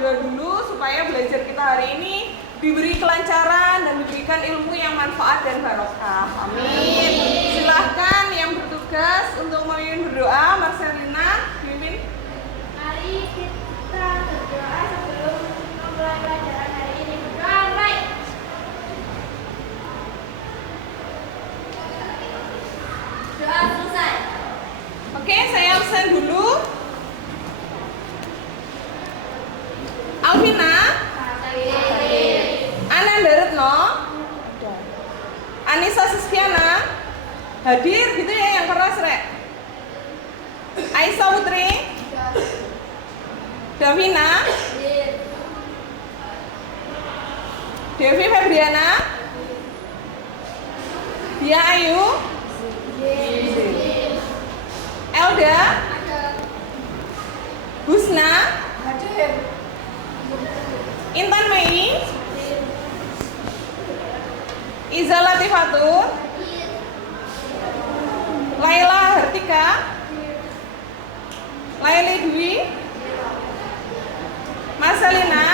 berdoa dulu supaya belajar kita hari ini diberi kelancaran dan diberikan ilmu yang manfaat dan barokah. Amin. Silahkan yang bertugas untuk memimpin berdoa, Marcelina, pimpin. Mari kita berdoa sebelum memulai pelajaran hari ini. Berdoa, baik. Doa selesai. Oke, saya absen dulu. Alvina, Ananda Retno, Anissa Siskiana, hadir gitu ya yang keras, Rek. Aisyah Putri, Davina, Devi Febriana, Dia Ayu, Elda, Husna, Intan Mei, Iza Latifatur, Laila Hartika, Laili Dwi, Marcelina,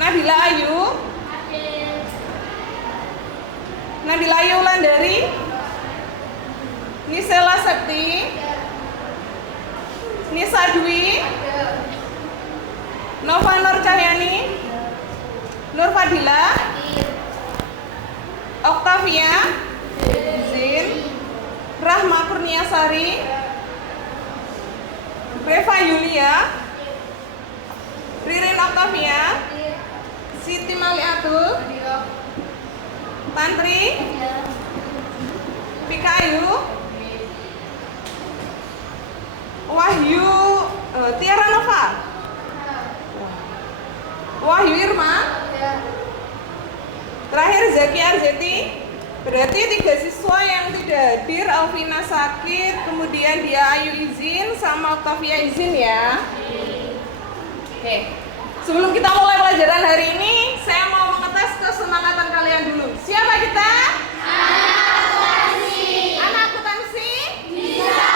Nabila Ayu, Nabila Ayu Landari, Nisela Septi, Nisa Dwi, Nova Nur Cahyani, Nur Fadila, Oktavia, Zin, Rahma Kurniasari, Reva Yulia, Ririn Oktavia, Siti Maliatul, Tantri, Pikayu, Wahyu, Tiara Nova, Wahyu Irma, terakhir Zaki Arzeti. Berarti 3 siswa yang tidak hadir, Alvina sakit, kemudian Dia Ayu izin, sama Octavia izin ya. Oke, sebelum kita mulai pelajaran hari ini, saya mau mengetes kesemangatan kalian dulu. Siapa kita? Anak akuntansi? Bisa.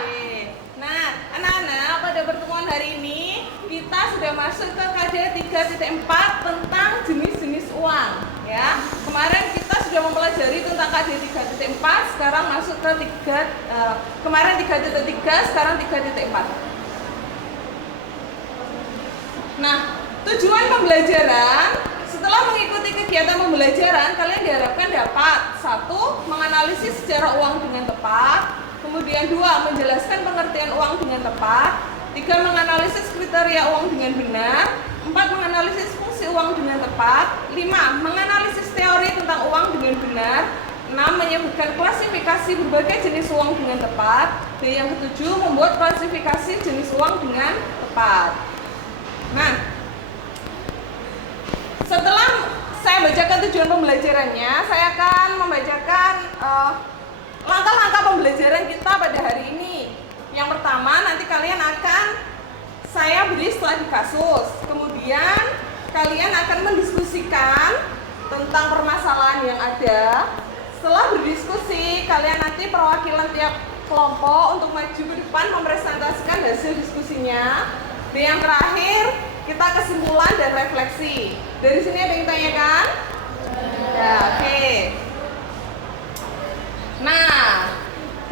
Oke. Nah, anak-anak, pada pertemuan hari ini kita sudah masuk ke KD 3.4 tentang jenis-jenis uang ya. Kemarin kita sudah mempelajari tentang KD 3.4, sekarang masuk ke kemarin 3.3, sekarang 3.4. Nah, tujuan pembelajaran setelah mengikuti kegiatan pembelajaran, kalian diharapkan dapat 1. Menganalisis secara uang dengan tepat, kemudian 2. Menjelaskan pengertian uang dengan tepat, 3. Menganalisis kriteria uang dengan benar, 4. Menganalisis fungsi uang dengan tepat, 5. Menganalisis teori tentang uang dengan benar, 6. Menyebutkan klasifikasi berbagai jenis uang dengan tepat, dan yang ke-7 membuat klasifikasi jenis uang dengan tepat. Nah, setelah saya bacakan tujuan pembelajarannya, saya akan membacakan langkah-langkah pembelajaran kita pada hari ini. Yang pertama, nanti kalian akan saya beri studi kasus. Kemudian kalian akan mendiskusikan tentang permasalahan yang ada. Setelah berdiskusi, kalian nanti perwakilan tiap kelompok untuk maju ke depan mempresentasikan hasil diskusinya. Dan yang terakhir, kita kesimpulan dan refleksi. Dari sini ada yang tanyakan? Ya, oke. Nah,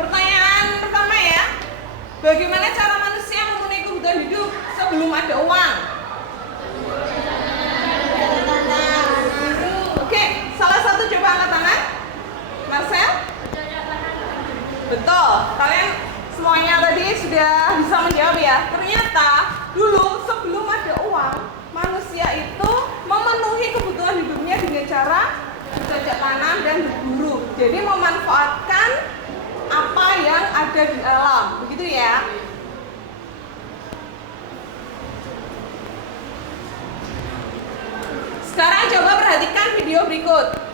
pertanyaan pertama ya. Bagaimana cara manusia memenuhi kebutuhan hidup sebelum ada uang? Oke, salah satu coba angkat tangan. Marcel? Betul. Kalian semuanya tadi sudah bisa menjawab ya. Ternyata dulu sebelum ada uang, manusia itu memenuhi kebutuhan hidupnya dengan cara bercocok tanam dan berburu. Jadi memanfaatkan apa yang ada di alam, begitu ya. Sekarang coba perhatikan video berikut.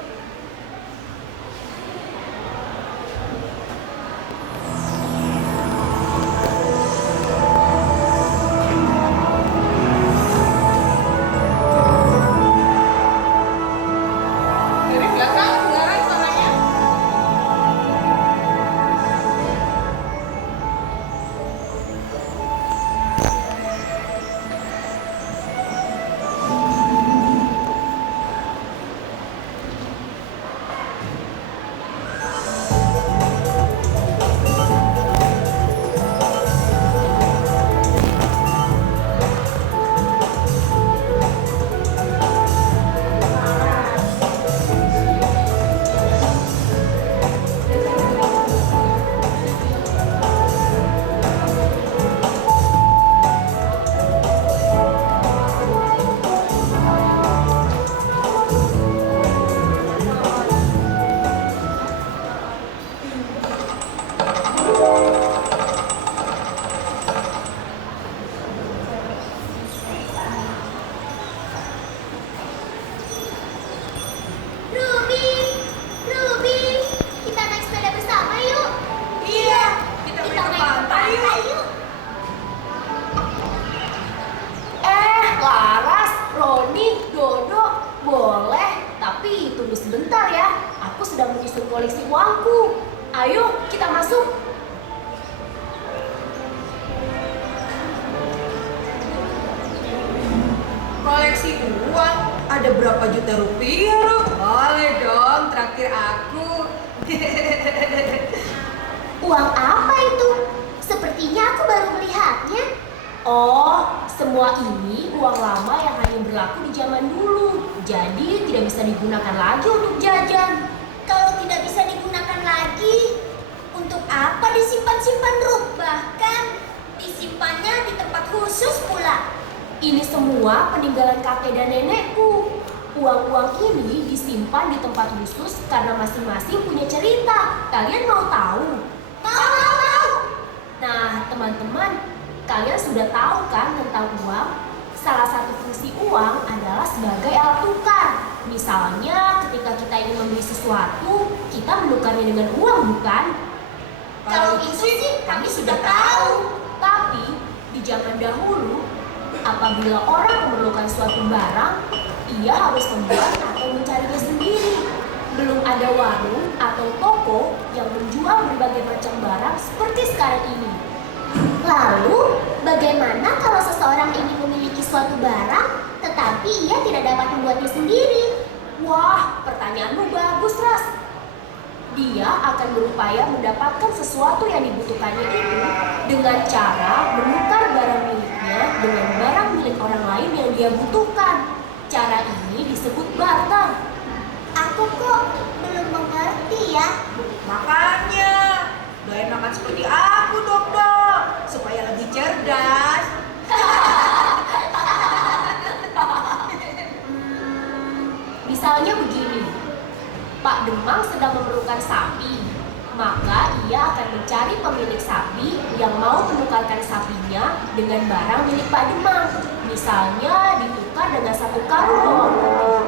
mengoleksi uangku. Ayo, kita masuk. Koleksi uang? Ada berapa juta rupiah, Ruh? Boleh dong, traktir aku. Uang apa itu? Sepertinya aku baru melihatnya. Oh, semua ini uang lama yang hanya berlaku di zaman dulu. Jadi tidak bisa digunakan lagi untuk jajan. Kalau tidak bisa digunakan lagi, untuk apa disimpan-simpan, Ruh? Bahkan disimpannya di tempat khusus pula. Ini semua peninggalan kakek dan nenekku. Uang-uang ini disimpan di tempat khusus karena masing-masing punya cerita. Kalian mau tahu? Mau. Nah, teman-teman, kalian sudah tahu kan tentang uang? Salah satu fungsi uang adalah sebagai alat tukar. Misalnya, ketika kita ingin membeli sesuatu, kita menukarnya dengan uang, bukan? Kalau itu sih kami sudah tahu. Tapi, di zaman dahulu, apabila orang memerlukan suatu barang, ia harus membuat atau mencarinya sendiri. Belum ada warung atau toko yang menjual berbagai macam barang seperti sekarang ini. Lalu, bagaimana kalau seseorang ingin memiliki suatu barang, tetapi ia tidak dapat membuatnya sendiri? Wah, pertanyaanmu bagus, Ras. Dia akan berupaya mendapatkan sesuatu yang dibutuhkannya itu dengan cara menukar barang miliknya dengan barang milik orang lain yang dia butuhkan. Cara ini disebut barter. Aku kok belum mengerti ya. Makanya, doain makan seperti aku, Dok, supaya lebih cerdas. Misalnya begini, Pak Demang sedang memerlukan sapi, maka ia akan mencari pemilik sapi yang mau menukarkan sapinya dengan barang milik Pak Demang. Misalnya ditukar dengan 1 karung bawang putih.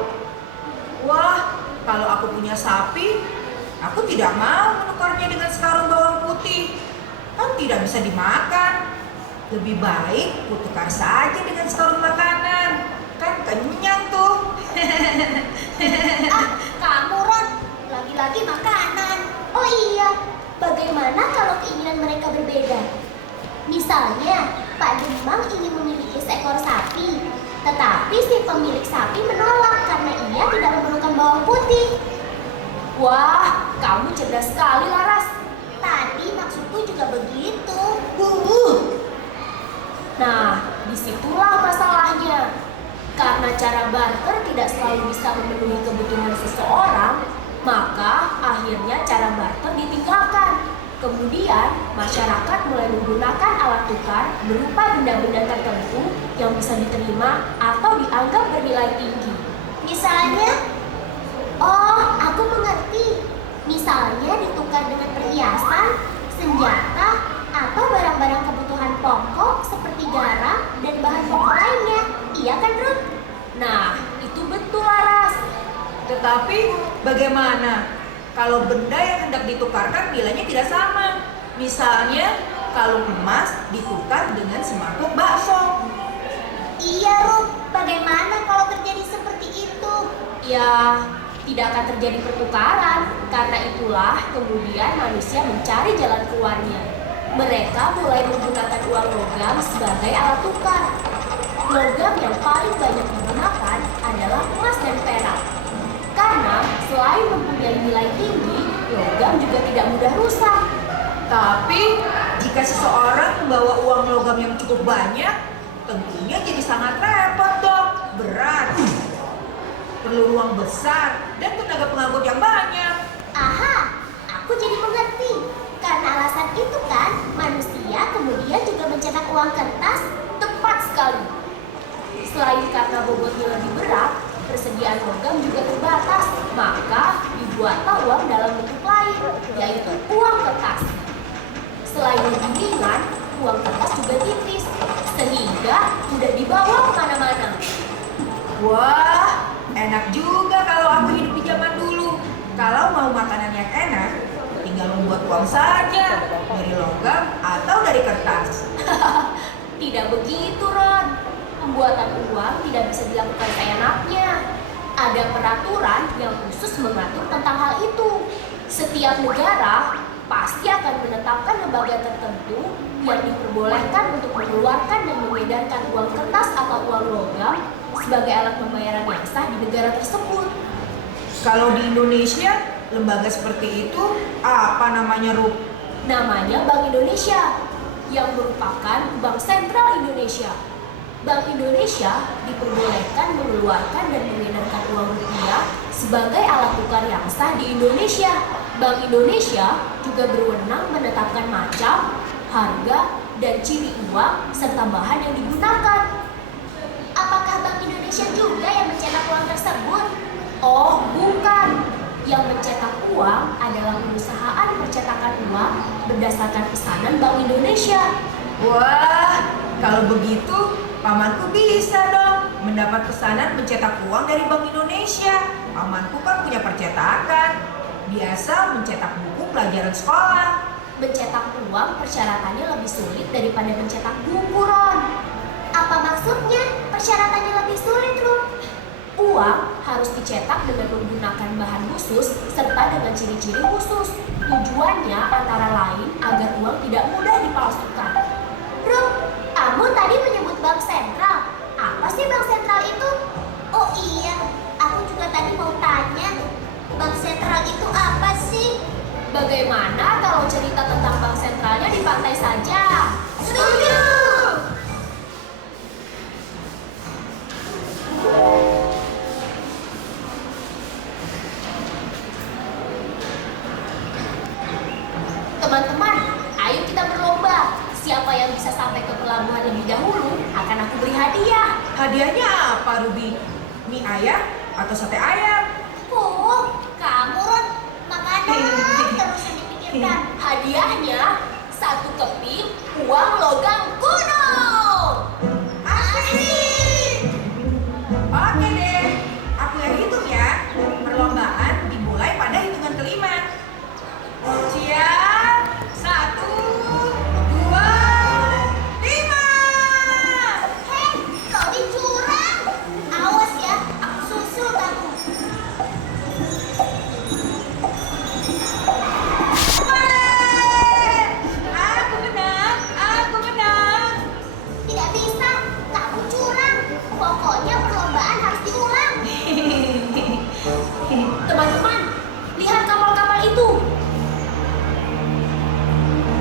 Wah, kalau aku punya sapi, aku tidak mau menukarnya dengan sekarung bawang putih. Kan tidak bisa dimakan. Lebih baik kutukar saja dengan sekarung makanan. Kan kenyang tuh. Kamu, Ron, lagi-lagi makanan. Oh iya, bagaimana kalau keinginan mereka berbeda? Misalnya, Pak Demang ingin memiliki seekor sapi, tetapi si pemilik sapi menolak karena ia tidak memerlukan bawang putih. Wah, kamu cerdas sekali, Laras. Tadi maksudku juga begitu. Nah, disitulah masalahnya. Karena cara barter tidak selalu bisa memenuhi kebutuhan seseorang, maka akhirnya cara barter ditinggalkan. Kemudian, masyarakat mulai menggunakan alat tukar berupa benda-benda tertentu yang bisa diterima atau dianggap bernilai tinggi. Misalnya, oh, aku mengerti. Misalnya ditukar dengan perhiasan, senjata, atau barang-barang kebutuhan pokok seperti garam dan bahan pokok lainnya. Iya kan, Ruth? Nah, itu betul, Laras. Tetapi bagaimana kalau benda yang hendak ditukarkan nilainya tidak sama? Misalnya, kalung emas ditukar dengan semangkuk bakso. Iya, Ruth. Bagaimana kalau terjadi seperti itu? Ya, tidak akan terjadi pertukaran. Karena itulah kemudian manusia mencari jalan keluarnya. Mereka mulai menggunakan uang logam sebagai alat tukar. Logam yang paling banyak digunakan adalah emas dan perak. Karena selain mempunyai nilai tinggi, logam juga tidak mudah rusak. Tapi jika seseorang membawa uang logam yang cukup banyak, tentunya jadi sangat repot, Dok. Berat. Perlu ruang besar dan tenaga pengangkut yang banyak. Aha, aku jadi mengerti. Karena alasan itu kan, manusia kemudian juga mencetak uang kertas. Tepat sekali. Selain karena bobotnya lebih berat, persediaan logam juga terbatas. Maka dibuatlah uang dalam bentuk lain, yaitu uang kertas. Selain lebih ringan, uang kertas juga tipis, sehingga mudah dibawa kemana-mana. Wah, enak juga kalau aku hidup di zaman dulu. Kalau mau makanan yang enak, tinggal membuat uang saja, dari logam atau dari kertas. Tidak begitu, Ron. Pembuatan uang tidak bisa dilakukan seenaknya. Ada peraturan yang khusus mengatur tentang hal itu. Setiap negara pasti akan menetapkan lembaga tertentu yang diperbolehkan untuk mengeluarkan dan mengedarkan uang kertas atau uang logam sebagai alat pembayaran yang sah di negara tersebut. Kalau di Indonesia, lembaga seperti itu apa namanya, Rup? Namanya Bank Indonesia, yang merupakan Bank Sentral Indonesia. Bank Indonesia diperbolehkan mengeluarkan dan mengedarkan uang rupiah sebagai alat tukar yang sah di Indonesia. Bank Indonesia juga berwenang menetapkan macam, harga, dan ciri uang serta bahan yang digunakan. Apakah Bank Indonesia juga yang mencetak uang tersebut? Oh, bukan. Yang mencetak uang adalah perusahaan percetakan uang berdasarkan pesanan Bank Indonesia. Wah, kalau begitu pamanku bisa dong mendapat pesanan mencetak uang dari Bank Indonesia. Pamanku kan punya percetakan, biasa mencetak buku pelajaran sekolah. Mencetak uang persyaratannya lebih sulit daripada mencetak buku, Ron. Apa maksudnya persyaratannya lebih sulit, Rum? Uang harus dicetak dengan menggunakan bahan khusus serta dengan ciri-ciri khusus. Tujuannya antara lain agar uang tidak mudah dipalsukan. Rum, kamu tadi menyebut bank sentral. Apa sih bank sentral itu? Oh iya, aku juga tadi mau tanya. Bank sentral itu apa sih? Bagaimana kalau cerita tentang bank sentralnya di pantai saja? Setuju! Teman-teman, ayo kita berlomba. Siapa yang bisa sampai ke pelabuhan lebih dahulu akan aku beri hadiah. Hadiahnya apa, Ruby? Mie ayam atau sate ayam? Kamu Ron, makanan terus yang dipikirkan. Hadiahnya 1 keping uang logam kuno. Asik! Oke deh, aku yang hitung ya. Perlombaan dimulai pada hitungan kelima. Siap, 1, 2, 5. Hei, kau dicurang. Awas ya, aku susul kamu. Wah, aku menang, aku menang. Tidak bisa, kamu curang. Pokoknya perlombaan harus diulang. Teman-teman, lihat kapal-kapal itu.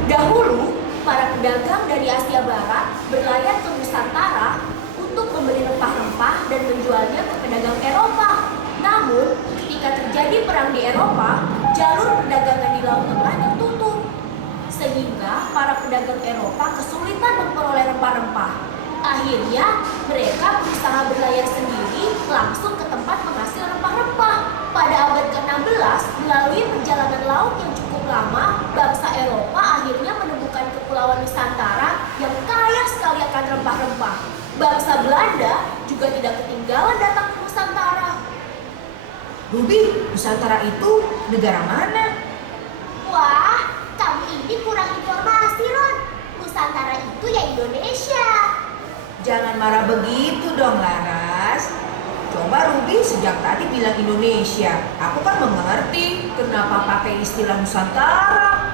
Dahulu, para pedagang dari Asia Barat berlayar ke Nusantara untuk membeli rempah-rempah dan menjualnya ke pedagang Eropa. Namun, ketika terjadi perang di Eropa, jalur perdagangan di Laut Tengah tertutup. Sehingga para pedagang Eropa kesulitan memperoleh rempah-rempah. Akhirnya, mereka berusaha berlayar sendiri langsung ke tempat penghasil rempah-rempah. Pada abad ke-16, melalui perjalanan laut yang cukup lama, bangsa Eropa akhirnya menemukan kepulauan Nusantara yang kaya sekali akan rempah-rempah. Bangsa Belanda juga tidak ketinggalan datang ke Nusantara. Ruby, Nusantara itu negara mana? Wah, kamu ini kurang informasi, Ron. Nusantara itu ya Indonesia. Jangan marah begitu dong, Laras. Coba Ruby sejak tadi bilang Indonesia. Aku kan mengerti kenapa pakai istilah Nusantara.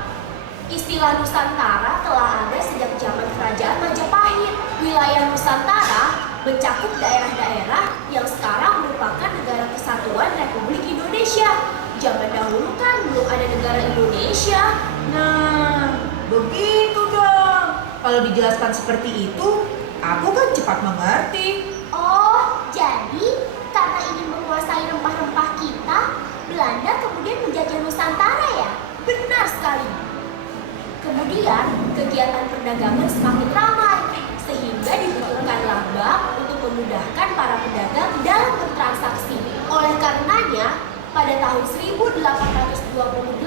Istilah Nusantara telah ada sejak zaman Kerajaan Majapahit. Wilayah Nusantara mencakup daerah-daerah yang sekarang merupakan Negara Kesatuan Republik Indonesia. Zaman dahulu kan belum ada negara Indonesia. Nah, begitu dong. Kalau dijelaskan seperti itu, aku kan cepat mengerti. Oh, jadi karena ingin menguasai rempah-rempah kita, Belanda kemudian menjajah Nusantara ya? Benar sekali. Kemudian, kegiatan perdagangan semakin ramai, sehingga dibutuhkanlah bank untuk memudahkan para pedagang dalam bertransaksi. Oleh karenanya, pada tahun 1828,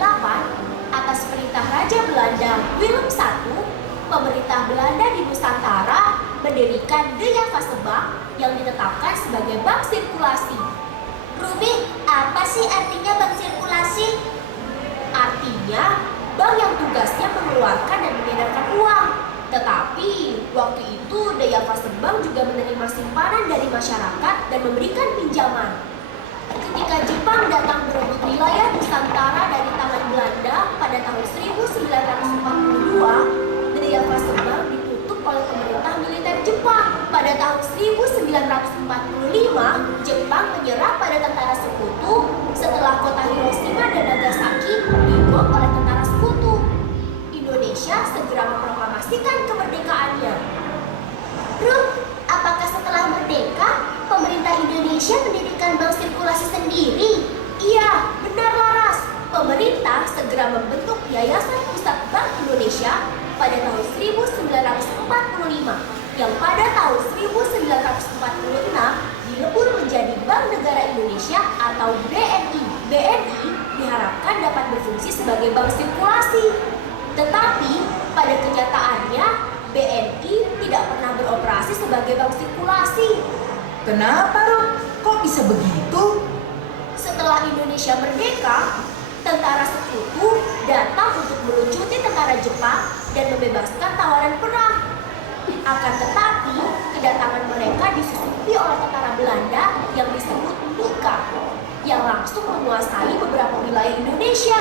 atas perintah Raja Belanda Willem I, pemerintah Belanda di Nusantara mendirikan De Javase Bank yang ditetapkan sebagai bank sirkulasi. Ruby, apa sih artinya bank sirkulasi? Artinya, bank yang tugasnya mengeluarkan dan mengedarkan uang. Tetapi, waktu itu De Javase Bank juga menerima simpanan dari masyarakat dan memberikan pinjaman. Ketika Jepang datang berebut wilayah Nusantara dari tangan tahun 1942, Daya Fase Bank ditutup oleh pemerintah militer Jepang. Pada tahun 1945, Jepang menyerah pada tentara sekutu setelah kota Hiroshima dan Nagasaki dibom oleh tentara sekutu. Indonesia segera memproklamasikan kemerdekaannya. Ruth, apakah setelah merdeka, pemerintah Indonesia mendirikan bank sirkulasi sendiri? Iya, benar Laras. Pemerintah segera membentuk Yayasan Pusat Bank Indonesia pada tahun 1945 yang pada tahun 1946 dilebur menjadi Bank Negara Indonesia atau BNI. BNI diharapkan dapat berfungsi sebagai bank sirkulasi. Tetapi pada kenyataannya BNI tidak pernah beroperasi sebagai bank sirkulasi. Kenapa, Ruth? Kok bisa begitu? Setelah Indonesia merdeka, tentara sekutu datang untuk meluncuti tentara Jepang dan membebaskan tawanan perang. Akan tetapi, kedatangan mereka disusupi oleh tentara Belanda yang disebut Mika, yang langsung menguasai beberapa wilayah Indonesia.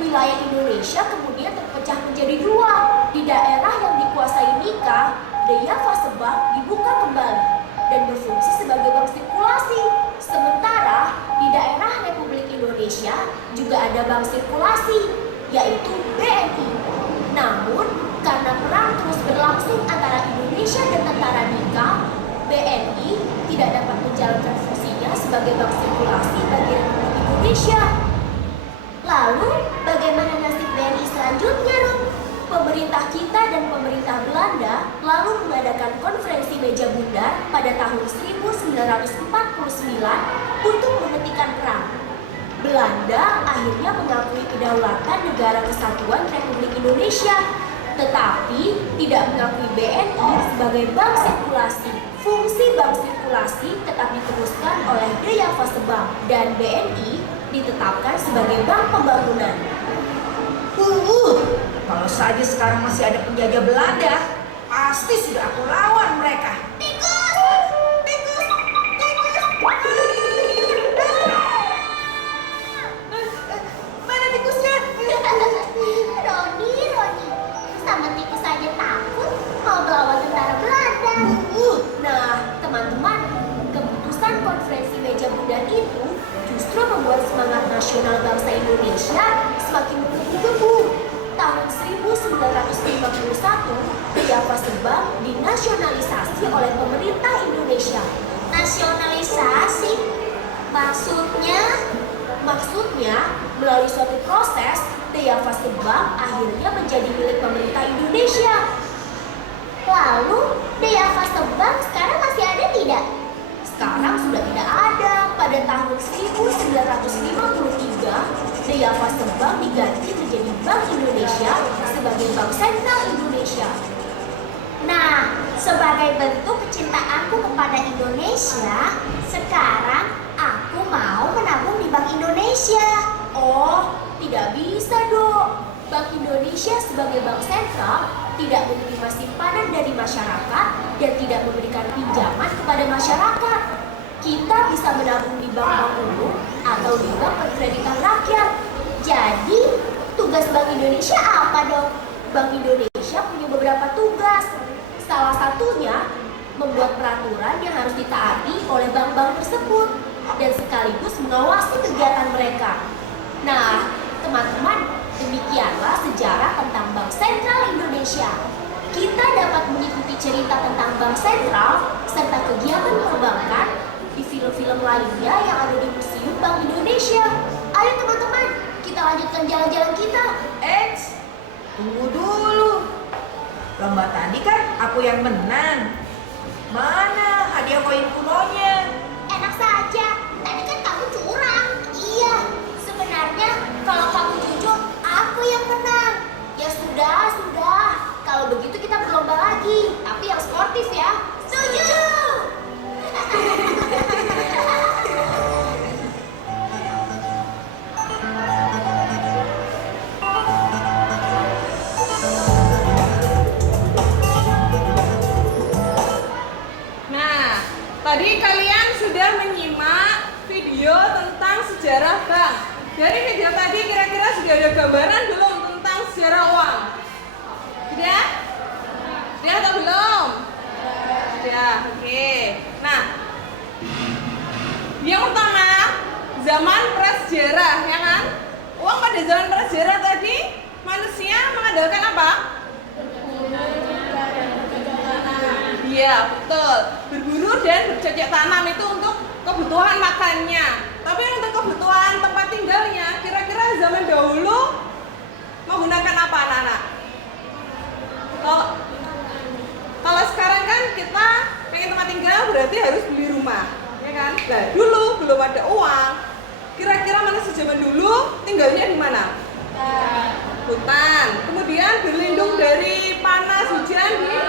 Wilayah Indonesia kemudian terpecah menjadi dua. Di daerah yang dikuasai Mika, Daya Fase Bank dibuka kembali dan berfungsi sebagai bank sirkulasi. Sementara di daerah Republik Indonesia juga ada bank sirkulasi, yaitu BNI. Namun, karena perang terus berlangsung antara Indonesia dan tentara Mika, BNI tidak dapat menjalankan fungsinya sebagai bank sirkulasi bagi Republik Indonesia. Lalu, bagaimana nasib BNI selanjutnya, Ruth? Pemerintah kita dan pemerintah Belanda lalu mengadakan konferensi meja bundar pada tahun 1949 untuk menghentikan perang. Belanda akhirnya mengakui kedaulatan Negara Kesatuan Republik Indonesia, tetapi tidak mengakui BNI sebagai bank sirkulasi. Fungsi bank sirkulasi tetap diteruskan oleh Daya Fase Bank dan BNI ditetapkan sebagai bank pembangunan. Kalau saja sekarang masih ada penjajah Belanda, pasti sudah aku lawan mereka. Tikus! Tikus! Tikus! Mana tikusnya? Roni, sama tikus saja takut mau melawan tentara Belanda. Nah, teman-teman, keputusan konferensi meja bundar itu justru membuat semangat nasional bangsa Indonesia semakin menggebu-gebu. Tahun 1951, Daya Fase Bank dinasionalisasi oleh pemerintah Indonesia. Nasionalisasi? Maksudnya, melalui suatu proses, Daya Fase Bank akhirnya menjadi milik pemerintah Indonesia. Lalu, Daya Fase Bank sekarang masih ada tidak? Sekarang sudah tidak ada. Pada tahun 1953, Daya Fase Bank diganti menjadi Bank Indonesia sebagai Bank Sentral Indonesia. Nah, sebagai bentuk kecintaanku kepada Indonesia, sekarang aku mau menabung di Bank Indonesia. Oh, tidak bisa dong. Bank Indonesia sebagai bank sentral tidak menerima simpanan dari masyarakat dan tidak memberikan pinjaman kepada masyarakat. Kita bisa menabung di bank-bank umum atau di bank perkreditan rakyat. Jadi, tugas Bank Indonesia apa dong? Bank Indonesia punya beberapa tugas. Salah satunya membuat peraturan yang harus ditaati oleh bank-bank tersebut dan sekaligus mengawasi kegiatan mereka. Nah, teman-teman, demikianlah sejarah tentang Bank Sentral Indonesia. Kita dapat mengikuti cerita tentang Bank Sentral serta kegiatan perbankan di film-film lainnya yang ada di Museum Bank Indonesia. Ayo teman-teman, kita lanjutkan jalan-jalan kita. Tunggu dulu. Lomba tadi kan aku yang menang. Mana hadiah koin kunonya? Enak saja, tadi kan kamu curang. Iya, sebenarnya kalau kamu jujur, aku yang menang. Ya sudah. Kalau begitu kita berlomba lagi, tapi yang sportif ya. Setuju! Nah, tadi kalian sudah menyimak video tentang sejarah bank. Dari video tadi kira-kira sudah ada gambaran belum zaman prasejarah, ya kan? Uang pada zaman prasejarah tadi manusia mengandalkan apa? Iya, betul. Berburu dan bercocok tanam itu untuk kebutuhan makannya. Tapi untuk kebutuhan tempat tinggalnya, kira-kira zaman dahulu menggunakan apa anak-anak? Kalau sekarang kan kita pengen tempat tinggal berarti harus beli rumah, ya kan? Nah, dulu belum ada uang. Kira-kira manusia zaman dulu tinggalnya di mana? Hutan. Kemudian berlindung dari panas hujan di.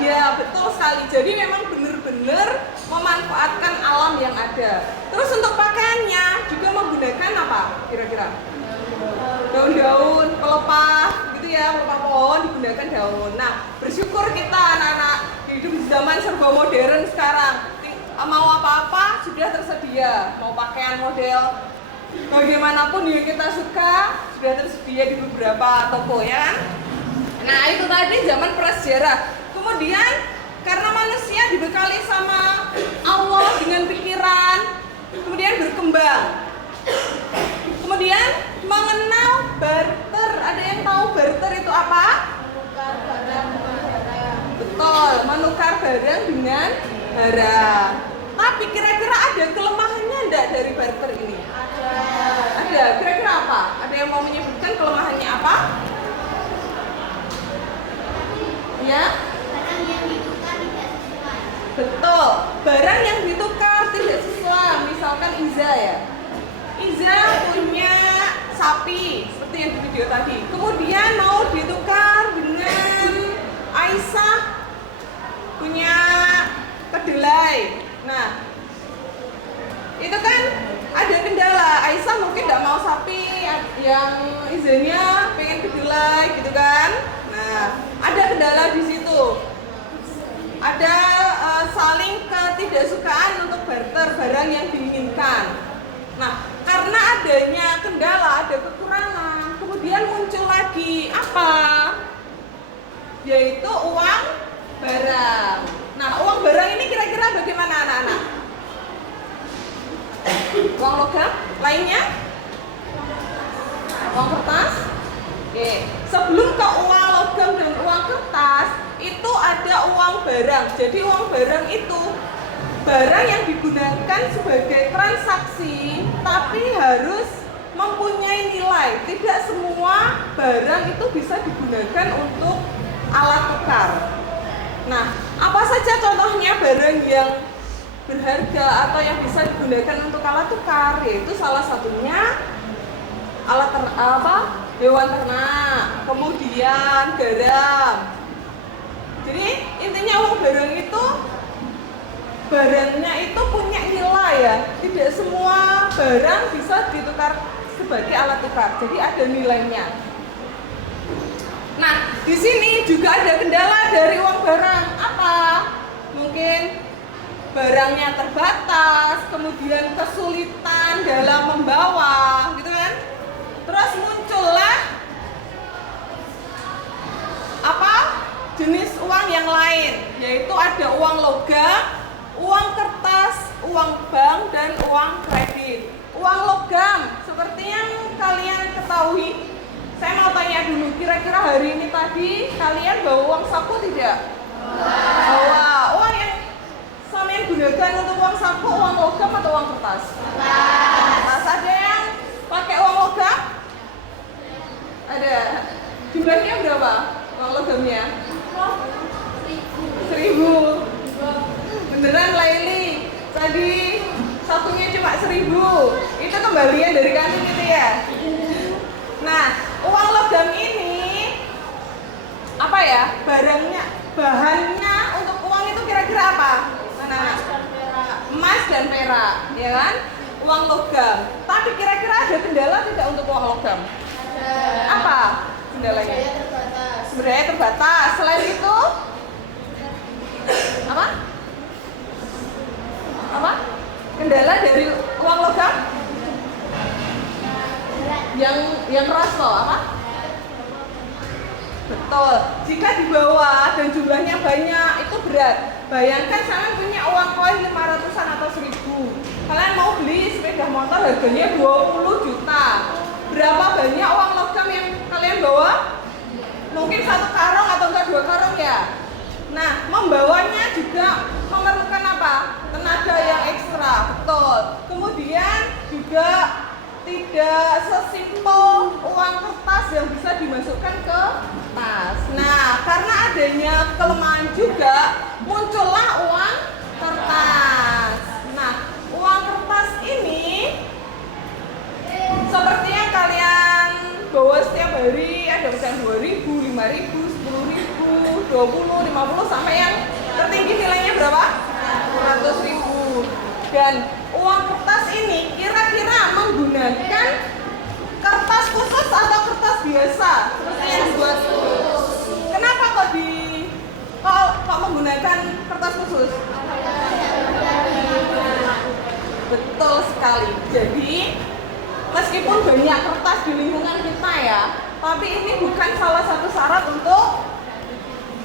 Ya, betul sekali. Jadi memang benar-benar memanfaatkan alam yang ada. Terus untuk pakaiannya juga menggunakan apa? Kira-kira? Daun-daun, pelepah, gitu ya, pelepah pohon digunakan daun. Nah, bersyukur kita anak-anak hidup di zaman serba modern sekarang. Mau apa-apa sudah tersedia. Mau pakaian model bagaimanapun yang kita suka sudah tersedia di beberapa toko, ya kan? Nah, itu tadi zaman prasejarah. Kemudian karena manusia dibekali sama Allah dengan pikiran, kemudian berkembang. Kemudian mengenal barter. Ada yang tahu barter itu apa? Menukar barang dengan barang. Betul, menukar barang dengan barang. Tapi kira-kira ada kelemahannya enggak dari barter ini? Ada. Kira-kira apa? Ada yang mau menyebutkan kelemahannya apa? Ya? Barang yang ditukar tidak sesuai. Betul, barang yang ditukar tidak sesuai. Misalkan Iza ya, Iza punya sapi seperti yang di video tadi. Kemudian mau ditukar dengan Aisyah punya kedelai. Nah, itu kan ada kendala. Aisyah mungkin tidak mau sapi, yang Izanya pengen kedelai gitu kan. Nah, ada kendala di situ. Ada saling ketidaksukaan untuk barter barang yang diinginkan. Nah, karena adanya kendala, ada kekurangan, kemudian muncul lagi apa? Yaitu uang barang. Nah, uang barang ini kira-kira bagaimana anak-anak? Uang logam? Lainnya? Uang kertas? Oke. Sebelum ke uang logam dan uang kertas, itu ada uang barang. Jadi uang barang itu barang yang digunakan sebagai transaksi, tapi harus mempunyai nilai. Tidak semua barang itu bisa digunakan untuk alat tukar. Nah, apa saja contohnya barang yang berharga atau yang bisa digunakan untuk alat tukar? Yaitu salah satunya hewan ternak, kemudian garam. Jadi intinya uang barang itu barangnya itu punya nilai ya. Tidak semua barang bisa ditukar sebagai alat tukar. Jadi ada nilainya. Nah, di sini juga ada kendala dari uang barang. Apa? Mungkin barangnya terbatas, kemudian kesulitan dalam membawa, gitu kan? Terus muncullah apa? Jenis uang yang lain, yaitu ada uang logam, uang kertas, uang bank, dan uang kredit. Uang logam, seperti yang kalian ketahui, saya mau tanya dulu, kira-kira hari ini tadi kalian bawa uang saku tidak? Bawa. Uang yang kalian gunakan untuk uang saku, uang logam atau uang kertas? Kertas. Ada yang pakai uang logam? Ada. Jumlahnya berapa uang logamnya? 1.000. Beneran Laili? Tadi satunya cuma 1.000. Itu kembalian dari kantin gitu ya? Nah, uang logam ini apa ya? Barangnya, bahannya untuk uang itu kira-kira apa? Mana? Emas dan perak, ya kan? Uang logam. Tapi kira-kira ada kendala tidak untuk uang logam? Apa kendalanya? Sumber daya terbatas. Selain itu apa? Apa? Kendala dari uang logam? Yang keras loh, apa? Betul. Jika dibawa dan jumlahnya banyak, itu berat. Bayangkan kalian punya uang koin 500-an atau 1.000. kalian mau beli sepeda motor harganya 20 juta. Berapa banyak uang logam yang kalian bawa? Mungkin 1 karung atau enggak 2 karung ya. Nah, membawanya juga memerlukan apa? Tenaga yang ekstra, betul. Kemudian juga tidak sesimpel uang kertas yang bisa dimasukkan ke tas. Nah, karena adanya kelemahan juga, muncullah uang kertas. Nah, uang kertas ini seperti yang kalian bawa setiap hari, ada misalnya 2.000, 5.000, 10.000, 20, 50, sampai yang tertinggi nilainya berapa? 100.000. Dan uang kertas ini kira-kira menggunakan kertas khusus atau kertas biasa seperti yang dibuat. Kenapa kok menggunakan kertas khusus? Betul sekali. Jadi meskipun banyak kertas di lingkungan kita ya, tapi ini bukan salah satu syarat untuk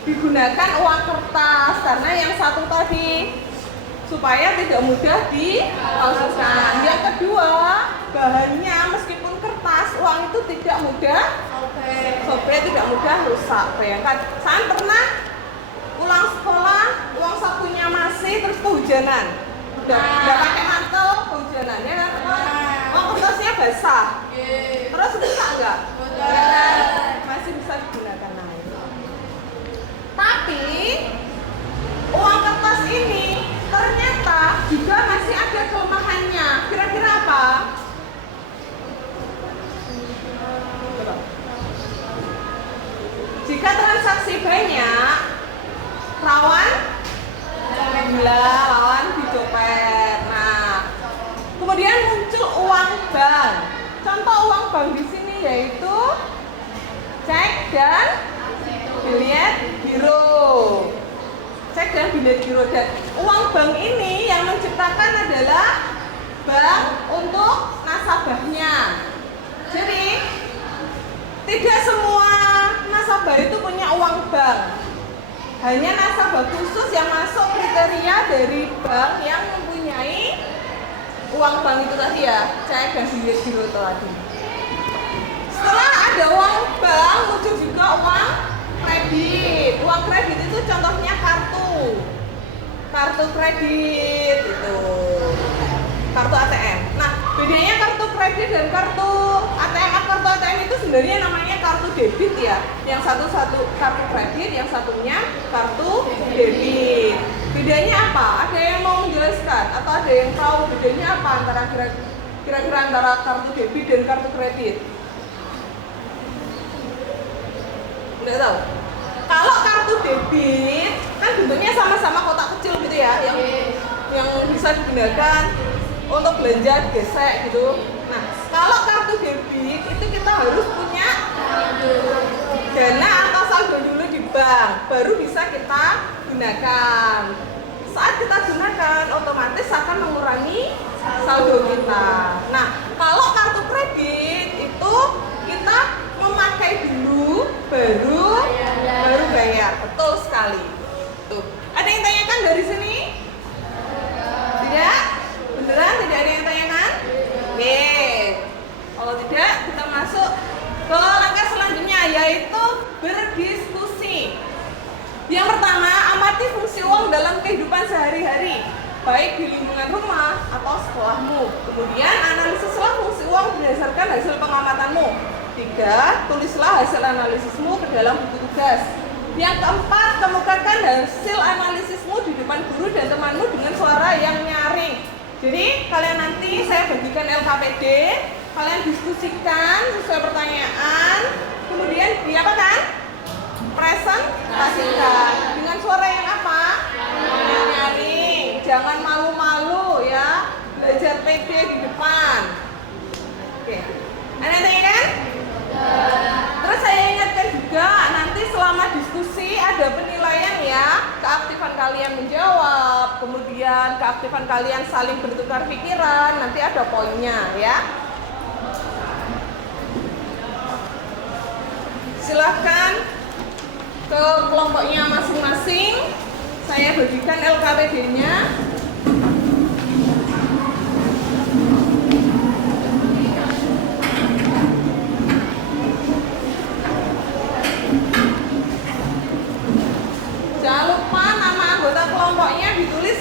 digunakan uang kertas, karena yang satu tadi supaya tidak mudah dipalsukan. Yang kedua, bahannya meskipun kertas, uang itu tidak mudah sobek, tidak mudah rusak. Bayangkan, saya pernah pulang sekolah, uang sakunya masih, terus kehujanan. Udah pakai mantel, kehujanan ya kan? Uang kertasnya basah. Terus rusak enggak? Masih bisa digunakan. Nah, itu. Tapi uang kertas ini ternyata juga masih ada kelemahannya. Kira-kira apa? Jika transaksi banyak, rawan gila, rawan dicopet. Nah, kemudian muncul uang bank. Contoh uang bank di sini yaitu cek dan bilet giro. Cek dan bilet giro. Dan uang bank ini yang menciptakan adalah bank untuk nasabahnya. Jadi tidak semua nasabah itu punya uang bank. Hanya nasabah khusus yang masuk kriteria dari bank yang mempunyai uang bank itu tadi ya, cek dan bilet giro tadi. Setelah ada uang bank, muncul juga uang kredit. Uang kredit itu contohnya kartu kredit itu, kartu ATM. Nah, bedanya kartu kredit dan kartu ATM itu sebenarnya namanya kartu debit ya. Yang satu kartu kredit, yang satunya kartu debit. Bedanya apa? Ada yang mau menjelaskan atau ada yang tahu bedanya apa antara kira-kira antara kartu debit dan kartu kredit? Nggak tahu. Kalau kartu debit kan bentuknya sama-sama kotak kecil gitu ya, yang bisa digunakan untuk belanja gesek gitu. Nah, kalau kartu debit itu kita harus punya dana atau saldo dulu di bank, baru bisa kita gunakan. Saat kita gunakan, otomatis akan mengurangi saldo kita. Nah, kalau kartu kredit itu kita memakai dulu, baru bayar. Betul sekali. Tuh. Ada yang tanyakan dari sini? Tidak? Beneran tidak ada yang tanyakan? Oke. Kalau tidak, kita masuk ke langkah selanjutnya, yaitu berdiskusi. Yang pertama, amati fungsi uang dalam kehidupan sehari-hari, baik di lingkungan rumah atau sekolahmu. Kemudian analisislah fungsi uang berdasarkan hasil pengamatanmu. 3. Tulislah hasil analisismu ke dalam buku tugas. Yang keempat, kemukakan hasil analisismu di depan guru dan temanmu dengan suara yang nyaring. Jadi kalian nanti saya bagikan LKPD, kalian diskusikan sesuai pertanyaan, kemudian diapakan? Presentasikan dengan suara yang apa? Yang nyaring. Jangan malu-malu ya, belajar PD di depan. Oke, ada yang kan? Terus saya ingatkan juga, nanti selama diskusi ada penilaian ya, keaktifan kalian menjawab, kemudian keaktifan kalian saling bertukar pikiran, nanti ada poinnya ya. Silahkan ke kelompoknya masing-masing, saya bagikan LKPD-nya.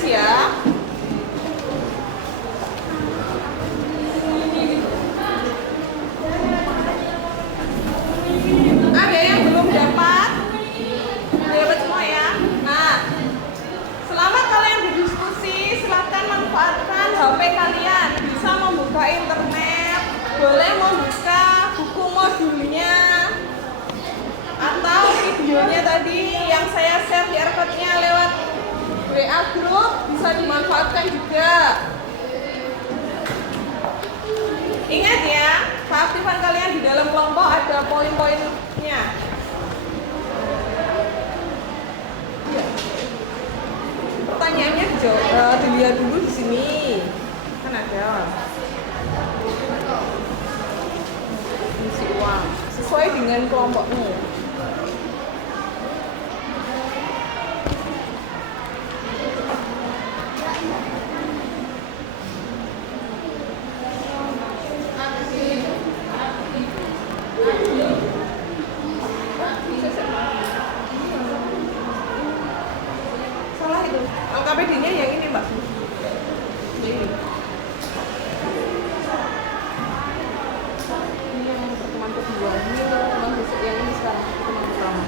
ya. Ada yang belum dapat? Udah dapat semua ya? Nah, selama kalian berdiskusi, silahkan manfaatkan HP kalian. Bisa membuka internet, boleh membuka buku modulnya, atau videonya tadi yang saya share QR code-nya lewat WA group bisa dimanfaatkan juga. Ingat ya, keaktifan kalian di dalam kelompok ada poin-poinnya. Pertanyaannya dilihat dulu di sini, kan ada. Isi uang sesuai dengan kelompokmu. Salah itu. LKPD-nya yang ini, Mbak. Ini. Ini yang pertemuan kedua. Ini pertemuan besok yang ini sekarang pertemuan pertama.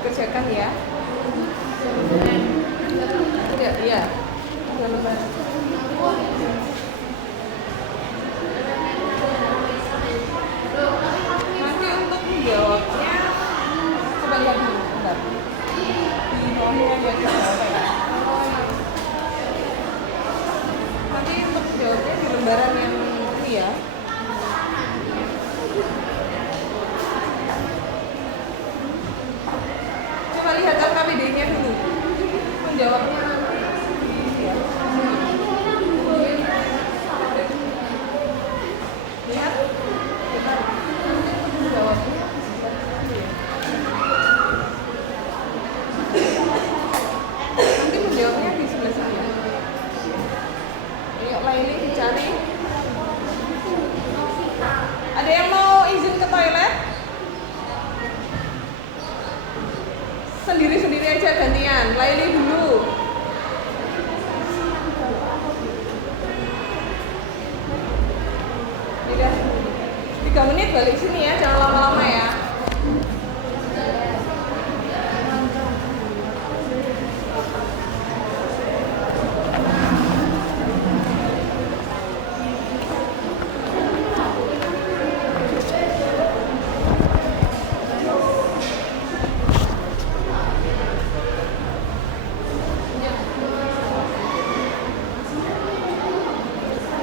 Kerjakan ya. Iya, iya. Nanti untuk menjawabnya coba lihat dulu, bentar. Di bawahnya ada apa ya? Nanti untuk menjawabnya di lembaran yang ini ya. Coba lihat LKPD-nya dulu. Menjawabnya nanti. Ya. Lihat. Menjawabnya. Nanti menjawabnya di sebelah sini ya. Ayo Laili dicari. Ada yang mau izin ke toilet? Sendiri-sendiri aja gantian. Laili dulu. Udah 3 menit balik sini ya, jangan lama-lama ya.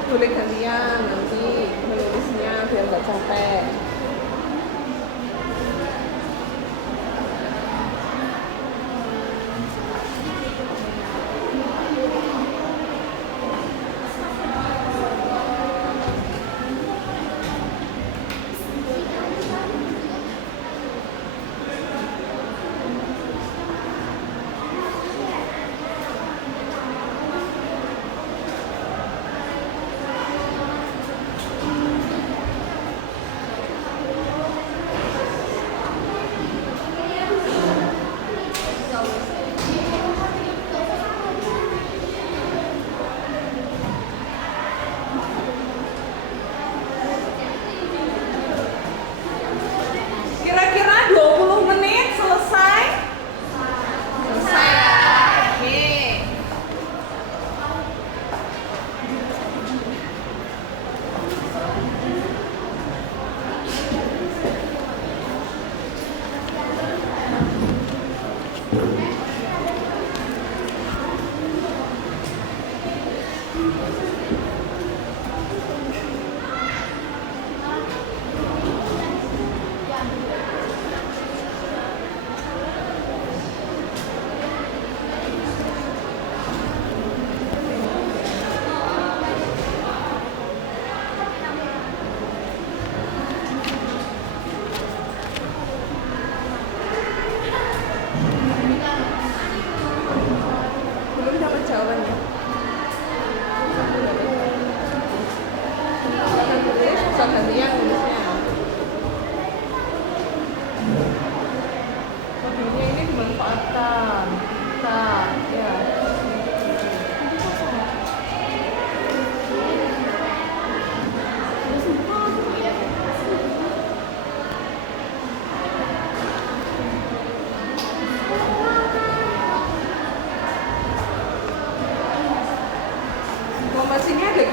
Boleh gantian nanti menulisnya biar nggak capek.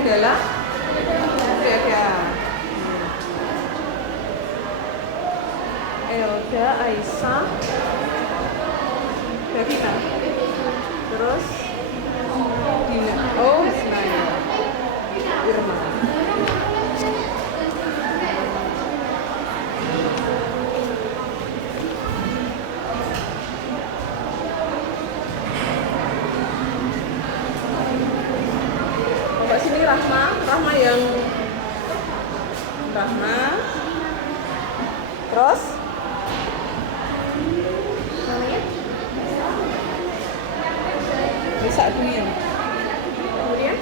kendala? Tidak ada. Elda, Aisyah, Davina. Terus Dina. Oh, Ismail. Irma. Mbak sini Rahma yang Rahma. Terus namanya Bisa Dwi. Kemudian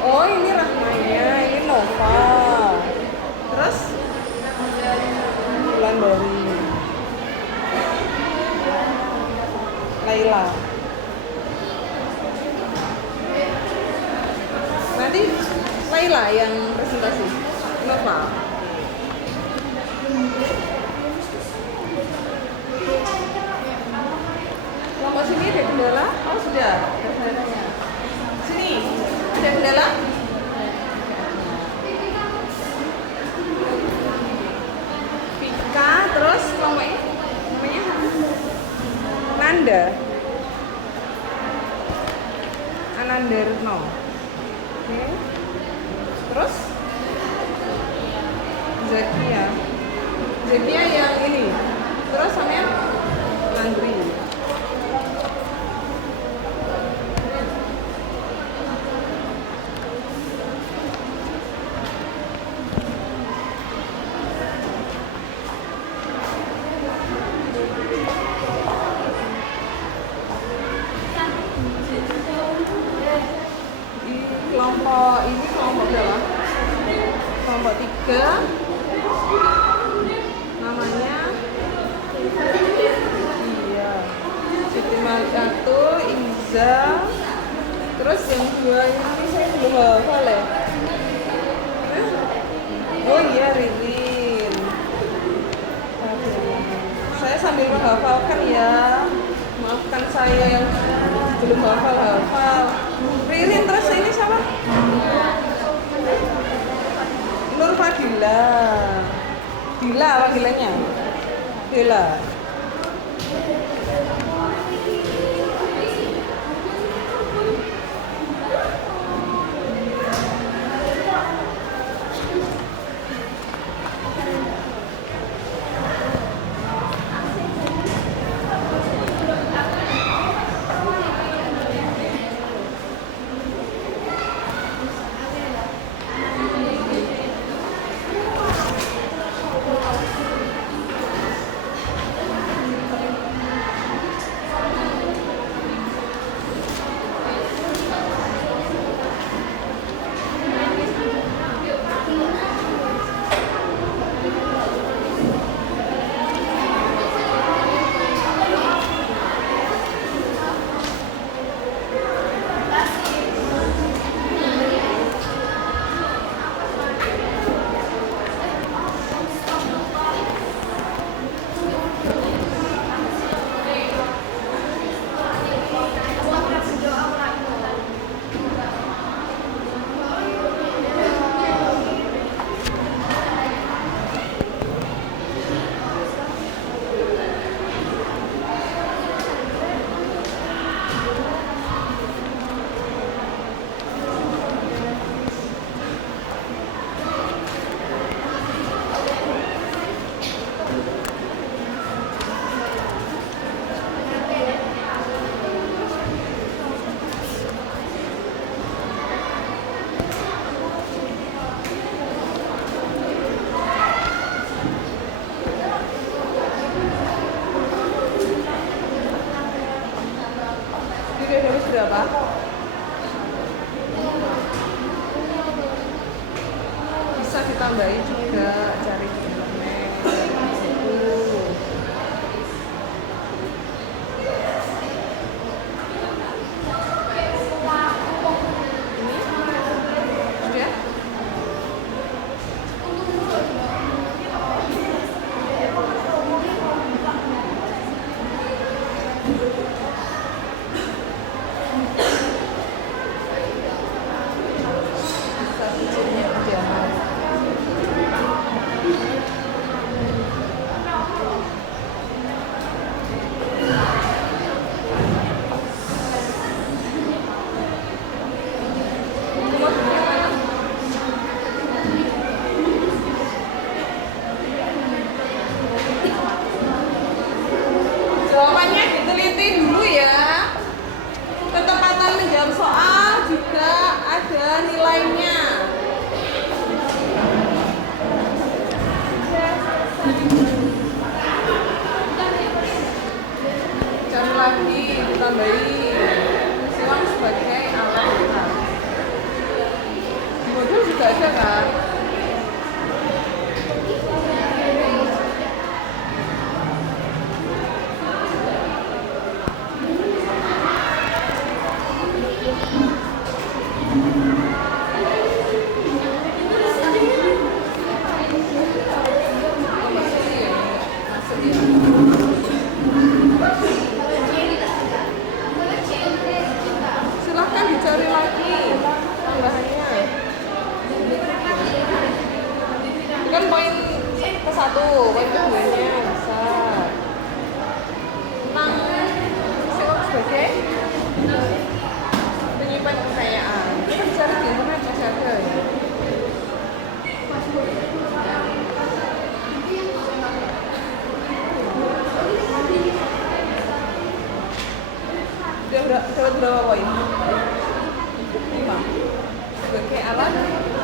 oh ini Rahmanya, ini Nova. Terus Bulan Bari, Laila. Nanti Laila yang presentasi, Nova. Kelompok sini ada kendala? Oh sudah, ada kendalanya. Sini, ada kendala? Pika, terus kelompoknya namanya Nanda. Ananda Retno. Oke. Terus Zakia yang ini. Terus sama Landri. Kelompok berapa? Kelompok 3. Namanya iya Siti Maliatul, Iza. Terus yang 2 ini saya belum hafal ya. Oh iya, Ririn. Saya sambil menghafalkan ya. Maafkan saya yang belum hafal. Ririn, terus ini siapa? Nur Fadila. Dila panggilannya. Dila. Berapa? Bisa ditambahin juga, cari di internet. lagi ditambahi silang sebagai alat tukar. Di modul juga ada kan? Silahkan dicari lagi tambahannya. Itu kan poin ke-1, poin keduanya bisa tentang silang sebagai penyimpan kekayaan. Kita bisa cari di internet masih ada ya. Dapat berapa poin? 5. Sebagai alat itu.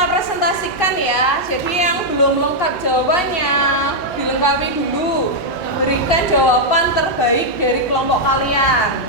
Presentasikan ya. Jadi yang belum lengkap jawabannya dilengkapi dulu. Berikan jawaban terbaik dari kelompok kalian.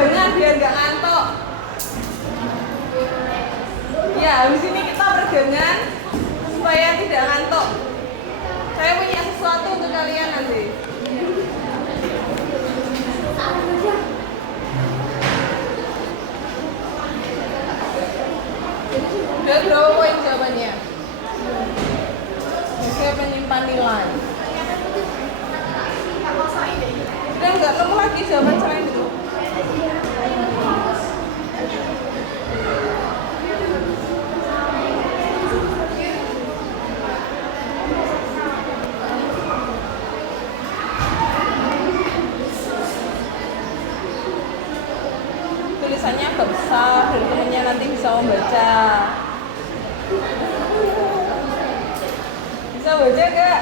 peregangan biar nggak ngantuk. Ya, habis ini kita peregangan supaya tidak ngantuk. Saya punya sesuatu untuk kalian nanti. Udah berapa poin jawabannya? Saya menyimpan nilai. Udah nggak nemu lagi jawaban selain itu. Tulisannya agak besar dan temennya nanti bisa membaca. Bisa baca gak?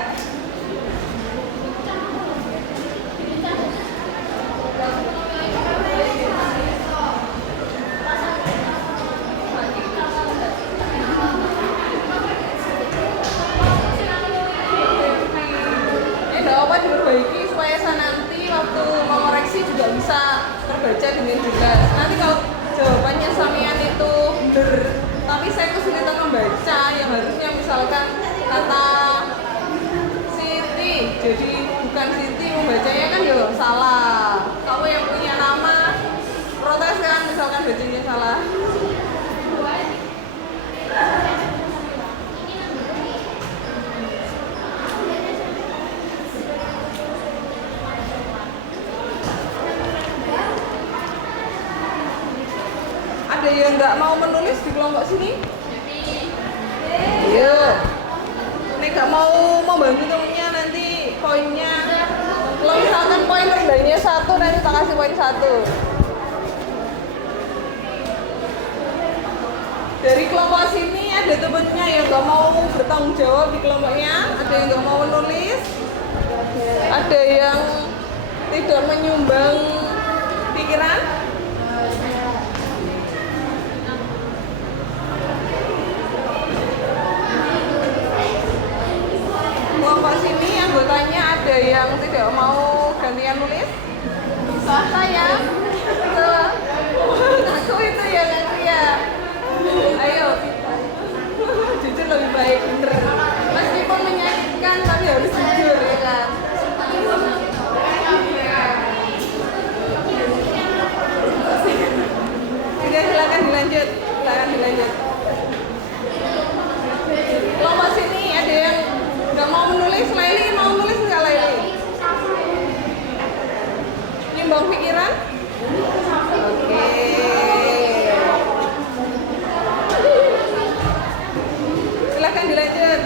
Apa diperbaiki supaya saya nanti waktu mengoreksi juga bisa terbaca dengan jelas. Nanti kalau jawabannya samian itu bener, tapi saya kesulitan membaca yang harusnya misalkan kata Siti, jadi bukan Siti membacanya kan ya salah. Kamu yang punya nama protes kan misalkan bacanya salah. Ada yang nggak mau menulis di kelompok sini? Iya. Nek nggak mau membantu temennya nanti poinnya. Kalau misalkan poin rendahnya 1 nanti tak kasih poin 1. Dari kelompok sini ada temennya yang nggak mau bertanggung jawab di kelompoknya, ada yang nggak mau menulis, ada yang tidak menyumbang pikiran. Kelompok sini anggotanya ada yang tidak mau gantian nulis. Saya aku itu ya nanti ya. Ayo, jujur lebih baik bener. Meskipun menyakitkan tapi harus jujur ya kan. Oke, silakan dilanjut. Kelompok sini ada yang nggak mau menulis. Laili mau menulis nggak Laili? Nimbang pikiran? Oke. Silahkan dilanjut.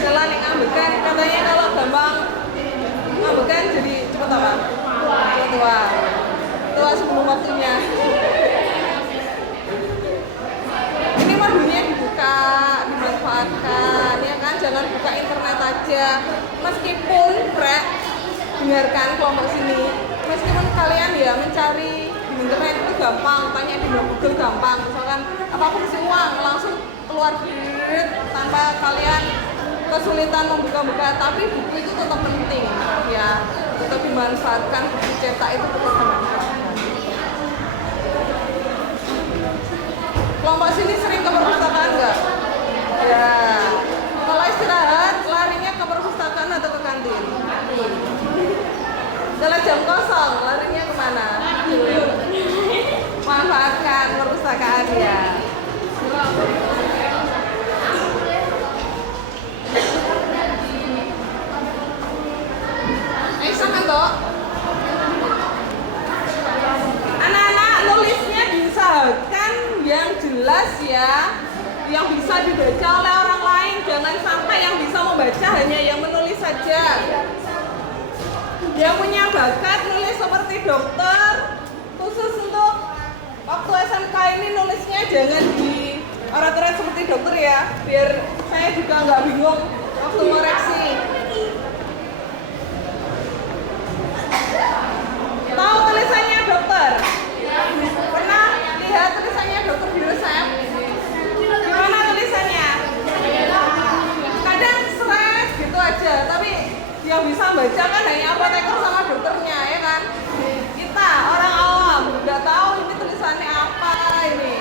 Jalan yang ngambekan katanya kalau gampang ngambekan jadi cepet apa? Tua sebelum waktunya. Ini modunya dibuka, dimanfaatkan ya kan, jangan buka internet aja. Meskipun dengarkan kelompok sini, meskipun kalian ya mencari di internet itu gampang, tanya di Google gampang, misalkan apa fungsi uang langsung keluar duit tanpa kalian kesulitan membuka-buka, tapi buku itu tetap penting ya, tetap dimanfaatkan, buku cetak itu tetap dimanfaatkan. Kelompok sini sering ke perpustakaan nggak? Ya, kalau istirahat larinya ke perpustakaan atau ke kantin? Kalau jam kosong larinya kemana? Manfaatkan perpustakaan ya. Sama toh. Anak-anak nulisnya diusahakan yang jelas ya, yang bisa dibaca oleh orang lain. Jangan sampai yang bisa membaca hanya yang menulis saja. Yang punya bakat nulis seperti dokter, khusus untuk waktu SMK ini nulisnya jangan di orat-orat seperti dokter ya, biar saya juga nggak bingung waktu ngoreksi. Tahu tulisannya dokter? Pernah lihat tulisannya dokter di resep? Gimana tulisannya? Kadang stres gitu aja, tapi yang bisa baca kan hanya apoteker sama dokternya ya kan? kita orang awam nggak tahu ini tulisannya apa ini.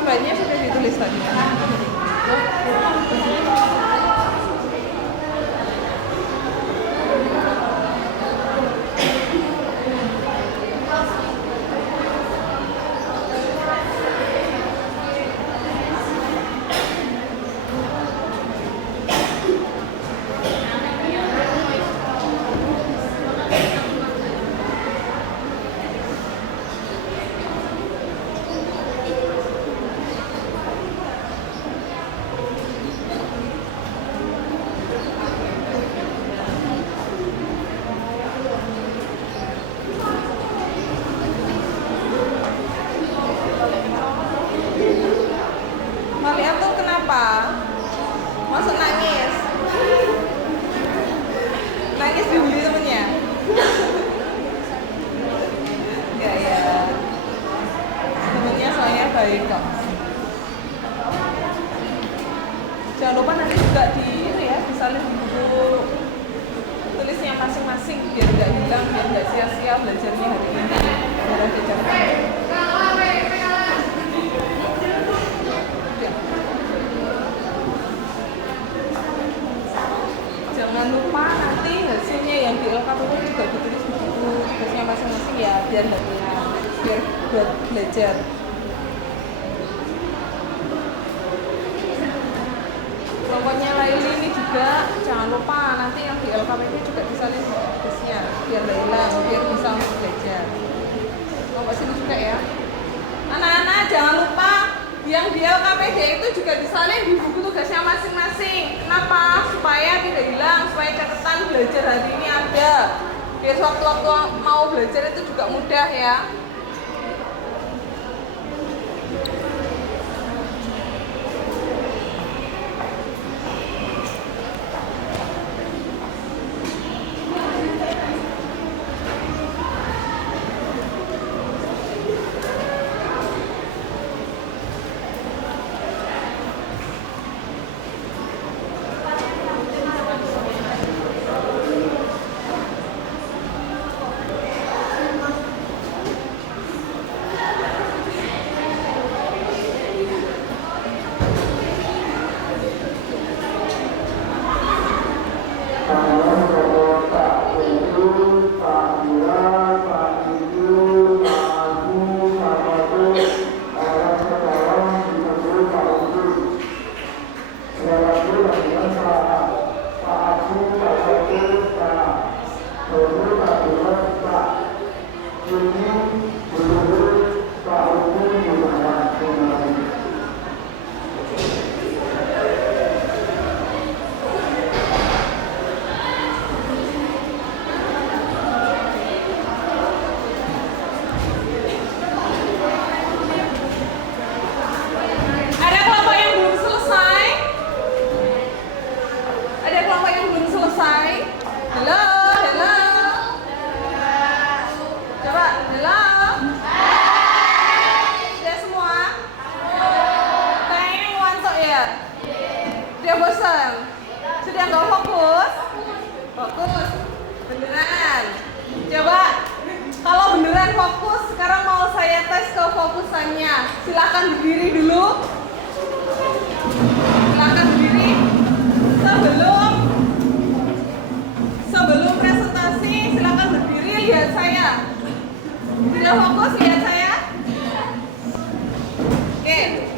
Tambahnya sudah ditulis tadi. Kalian tuh kenapa? Masuk nangis? Nangis dibully temennya? Enggak ya. Temennya soalnya baik kok. Jangan lupa nanti juga di ini ya, disalin di buku tulisnya masing-masing biar nggak hilang, biar nggak sia-sia belajarnya hari ini. Biar ada catatan. Jangan lupa nanti hasilnya yang di LKPP juga ditulis di buku tugasnya masing-masing ya, biar nggak hilang, biar buat belajar. Kelompoknya Laili ini juga jangan lupa nanti yang di LKPP juga disalin di tugasnya, biar nggak hilang, biar bisa untuk belajar. Kelompok sini juga ya. Anak-anak jangan lupa yang di LKPD itu juga disalin di buku tugasnya masing-masing. Kenapa? Supaya tidak hilang, supaya catatan belajar hari ini ada. Biar waktu-waktu mau belajar itu juga mudah ya. silakan berdiri dulu. Silakan berdiri. Sebelum presentasi, silakan berdiri, lihat saya. Sudah fokus, lihat saya. Oke.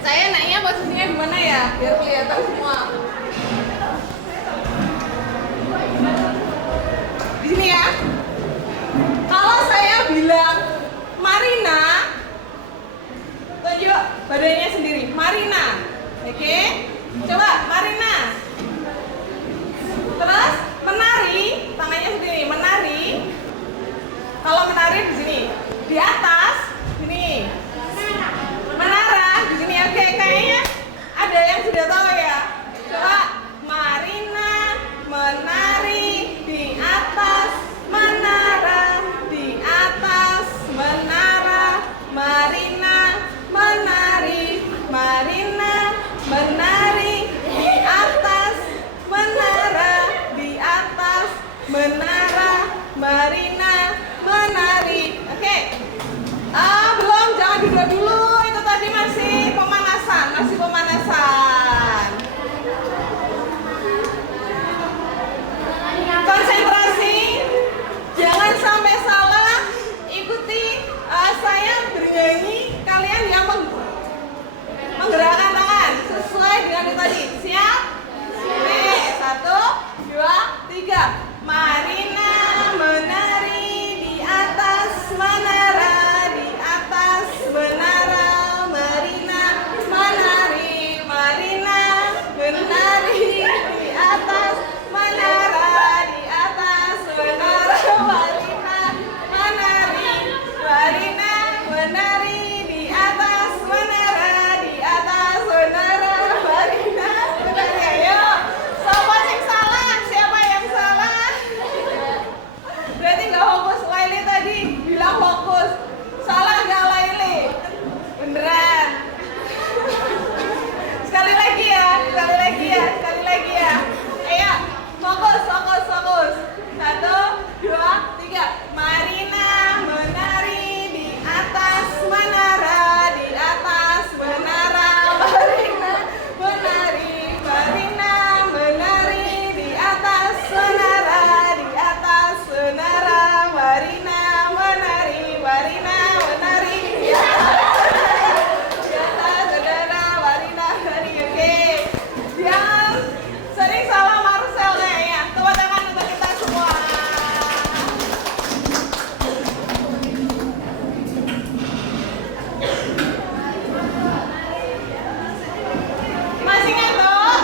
Saya naiknya posisinya di mana ya? Biar kelihatan semua. Di sini ya. Kalau saya bilang Marina, tunjuk badannya sendiri. Marina. Oke? Coba Marina. Terus menari, tangannya sendiri. Menari. Kalau menari di sini. Di atas sini. Menara di sini. Oke, kayaknya ada yang sudah tahu ya. Coba Marina menari di atas menara, di atas menara. Marina menari, Marina menari di atas menara, di atas menara. Marina menari. Oke. Belum, jangan dulu. Itu tadi masih pemanasan, Konsentrasi, jangan sampai salah. Ikuti saya bernyanyi, kalian yang menggerakkan tangan sesuai dengan itu tadi. Siap? Oke, 1, 2, 3. Marina menari di atas menara, di atas menara. Marina menari, Marina menari di atas menara, di atas menara. Marina menari, Marina menari di atas menara, di atas menara. Marina menari. Ayo, siapa yang salah? Siapa yang salah? Berarti nggak fokus. Laili tadi bilang fokus. Salah nggak Laili? Beneran. Sekali lagi ya. Ayo, fokus. 1, 2, 3. Marina menari di atas menara, di atas menara. Marina menari, Marina menari di atas menara, di atas menara. Marina menari, Marina menari di atas menara, Marina menari. Oke. Jangan sering salah Marcel kayaknya. Tepuk tangan untuk kita semua. Masih ngantuk?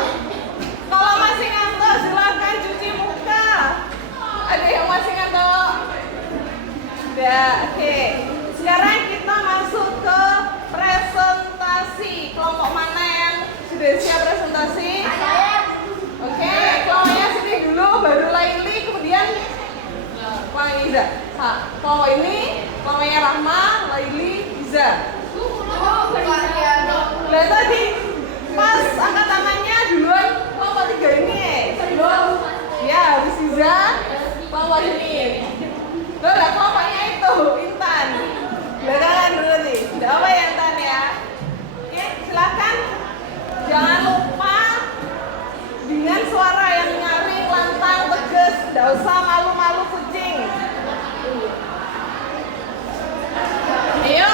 Kalau masih ngantuk silakan cuci muka. Ada yang masih ngantuk? Udah, oke. Sekarang kita masuk ke presentasi. Kelompok mana yang sudah siap presentasi? Oke, kelompoknya sini dulu, baru Laili, kemudian kelompok Iza. Kelompok ini, kelompoknya Rahma, Laili, Iza. Lihat tadi, pas angkat tangannya duluan kelompok 3 ini sebelum ya habis Iza, kelompok ini. Loh, kelompoknya itu, Intan. Belakangan dulu nih, udah apa ya Intan ya? Oke, silakan. Jangan lupa dengan suara yang nyaring, lantang, tegas, tidak usah malu-malu kucing. Ayo.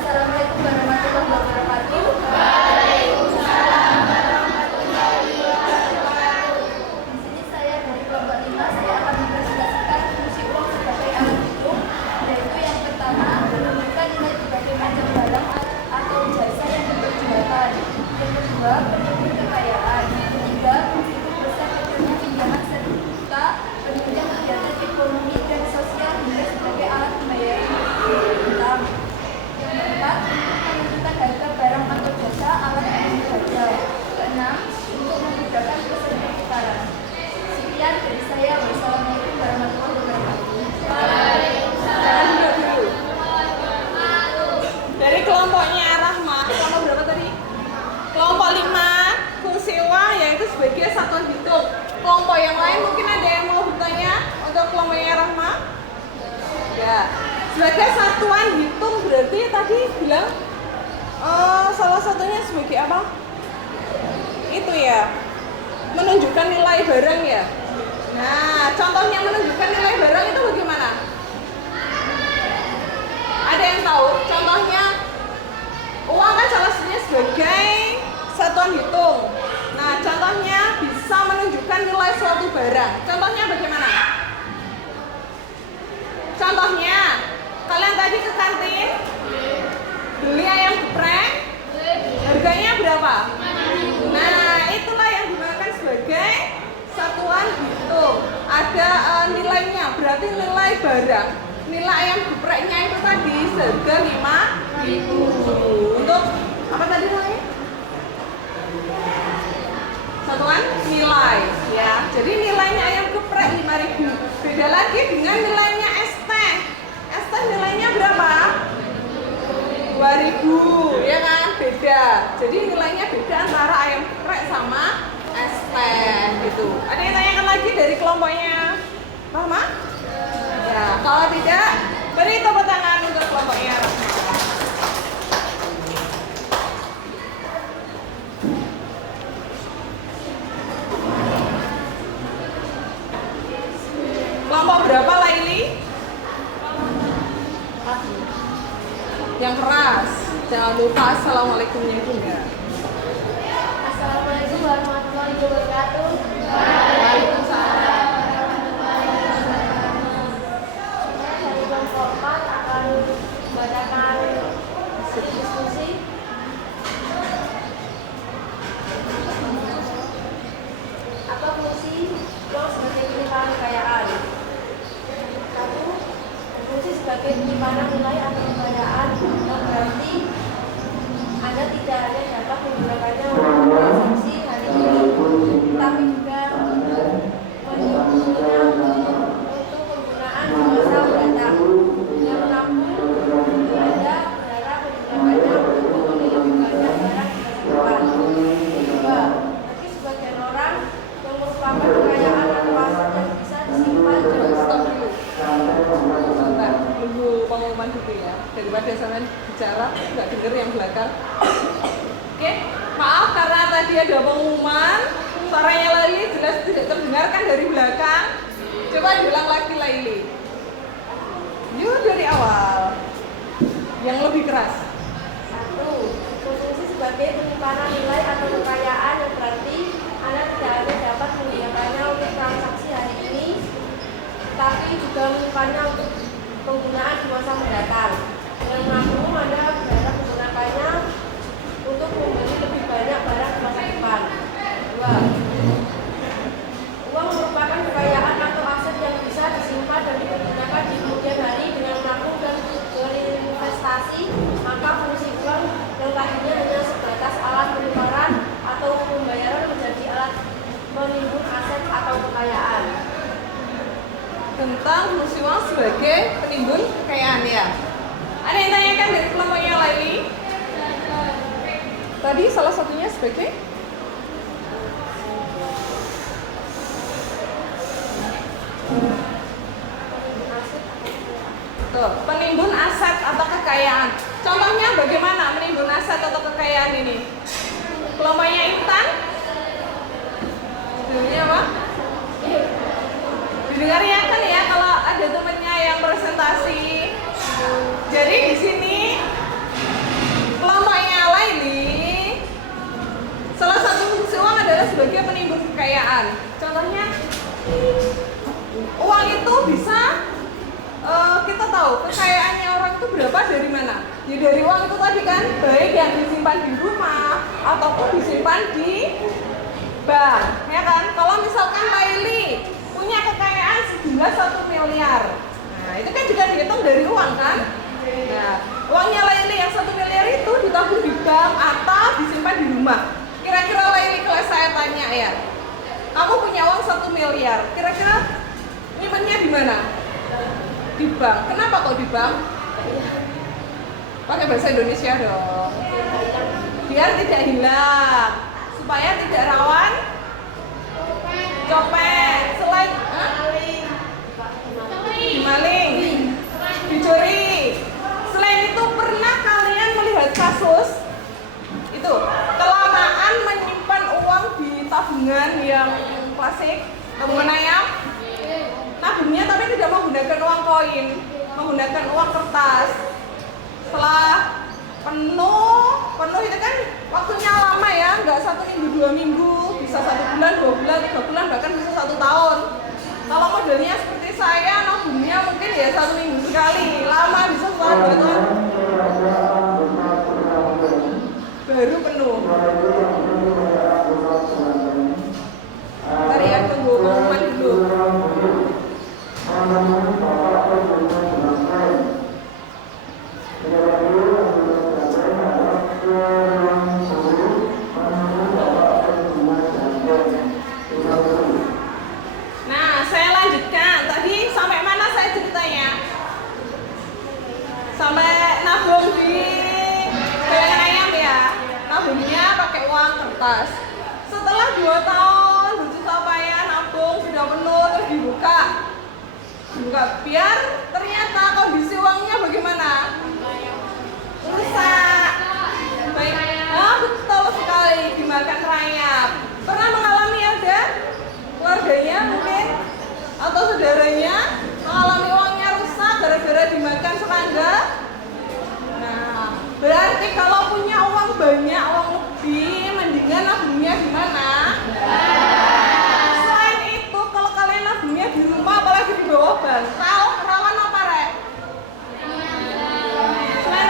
Assalamualaikum warahmatullahi wabarakatuh. Di sini saya dari kelompok 5, saya akan mempresentasikan fungsi uang sebagai alat hitung, yaitu yang pertama menunjukkan nilai berbagai macam barang atau jasa yang diperjualkan. Yang kedua, penunjuk kekayaan. Yang ketiga, menghitung besar kecilnya pinjaman serta penunjang kegiatan ekonomi dan sosial hingga sebagai alat pembayaran utang. Yang keempat, untuk menentukan harga barang atau jasa alat hitung harga. Keenam, untuk memudahkan sebagai satuan hitung berarti tadi bilang salah satunya sebagai apa? Itu ya, menunjukkan nilai barang ya. Nah, contohnya menunjukkan nilai barang itu bagaimana? Ada yang tahu? Contohnya, uang kan salah satunya sebagai satuan hitung. Nah, contohnya bisa menunjukkan nilai suatu barang. Contohnya bagaimana? Contohnya, kalian tadi ke kantin, beli ayam geprek, harganya berapa? Nah, itulah yang digunakan sebagai satuan hitung. Ada nilainya, berarti nilai barang. Nilai ayam gepreknya itu tadi seharga 5.000. Untuk apa tadi namanya? Satuan nilai ya. Jadi nilainya ayam geprek 5.000. Beda lagi dengan nilainya es teh. Es teh nilainya berapa? 2.000, ya kan? Beda. Jadi nilainya beda antara ayam geprek sama es teh gitu. Ada yang tanyakan lagi dari kelompoknya Rahma? Ya, kalau tidak, beri tepuk tangan untuk kelompoknya Rahma. Kelompok berapa Laili? Yang keras. Jangan lupa assalamualaikumnya juga. Assalamualaikum warahmatullahi wabarakatuh. Waalaikumsalam. Dari kelompok 4 akan membacakan diskusi. Apa fungsi uang sebagai penyimpanan kekayaan? 1. Fungsi sebagai penyimpanan nilai atau kekayaan yang berarti Anda tidak hanya dapat menggunakannya untuk transaksi hari ini, tapi juga menyimpannya untuk penggunaan di masa mendatang. Dengan menabung, Anda berharap menggunakannya untuk membeli lebih banyak barang di masa depan. 2. Bagi sebagian orang yang merupakan kekayaan atau aset yang bisa disimpan Stop dulu. Sebentar, tunggu pengumuman dulu ya. Daripada sampean bicara, nggak denger yang belakang. Oke, maaf karena tadi ada pengumuman, suaranya Laili jelas tidak terdengarkan dari belakang. Coba diulang lagi Laili. Yuk dari awal. Yang lebih keras. 1. Berfungsi sebagai penyimpanan nilai atau kekayaan yang berarti Anda tidak hanya dapat menggunakannya untuk transaksi hari ini, tapi juga menyimpannya untuk penggunaan di masa mendatang. Dengan menabung, Anda berharap menggunakannya untuk membeli lebih banyak barang di masa depan. 2. Uang merupakan kekayaan atau aset yang bisa disimpan dan digunakan di kemudian hari. Dengan menabung dan berinvestasi, maka fungsi uang yang tadinya hanya sebatas alat penukaran atau pembayaran menjadi alat menimbun aset atau kekayaan. Tentang fungsi uang sebagai penimbun kekayaan ya. Ada yang tanyakan dari kelompoknya Laili? Tadi salah satunya sebagai tuh, penimbun aset atau kekayaan. Contohnya bagaimana menimbun aset atau kekayaan ini? Kelompoknya Intan? Judulnya apa? Didengar ya kan ya kalau ada temennya yang presentasi. Jadi di sini kelompoknya Laili, salah satu fungsi uang adalah sebagai penimbun kekayaan. Contohnya, uang itu bisa kita tahu kekayaannya orang itu berapa dari mana? Ya dari uang itu tadi kan, baik yang disimpan di rumah ataupun disimpan di bank, ya kan? Kalau misalkan Laili punya kekayaan sejumlah 1 miliar, nah itu kan juga dihitung dari uang kan? Nah, uangnya Laili yang 1 miliar itu ditabung di bank atau disimpan di rumah. Kira-kira Laili kalau saya tanya ya, kamu punya uang 1 miliar, kira-kira nyimpennya di mana? Di bank. Kenapa kok di bank? Pakai bahasa Indonesia dong. Biar tidak hilang, supaya tidak rawan copet, selain dimaling, dicuri. tabungan yang klasik, tabungan ayam. Nabungnya tapi tidak menggunakan uang koin, menggunakan uang kertas. Setelah penuh itu kan waktunya lama ya, nggak 1 minggu 2 minggu, bisa 1 bulan 2 bulan 3 bulan bahkan bisa 1 tahun. Kalau modelnya seperti saya, nabungnya mungkin ya 1 minggu sekali, lama bisa setelah 2 tahun baru penuh. Ntar ya, tunggu pengumuman dulu. Nah, saya lanjutkan. Tadi sampai mana saya ceritanya? Sampai nabung di gorengan ayam ya. Nabungnya pakai uang kertas. Setelah 2 tahun bersusah payah nabung sudah penuh, terus dibuka biar ternyata kondisi uangnya bagaimana? Rusak. Baik. Nah, betul sekali, dimakan rayap. Pernah mengalami ada keluarganya mungkin atau saudaranya mengalami uangnya rusak gara-gara dimakan serangga? Nah, berarti kalau punya uang banyak, uang lebih, mendingan nabungnya gimana? Selain itu, kalau kalian nabungnya di rumah, apalagi di bawah bantal, rawan apa rek? Selain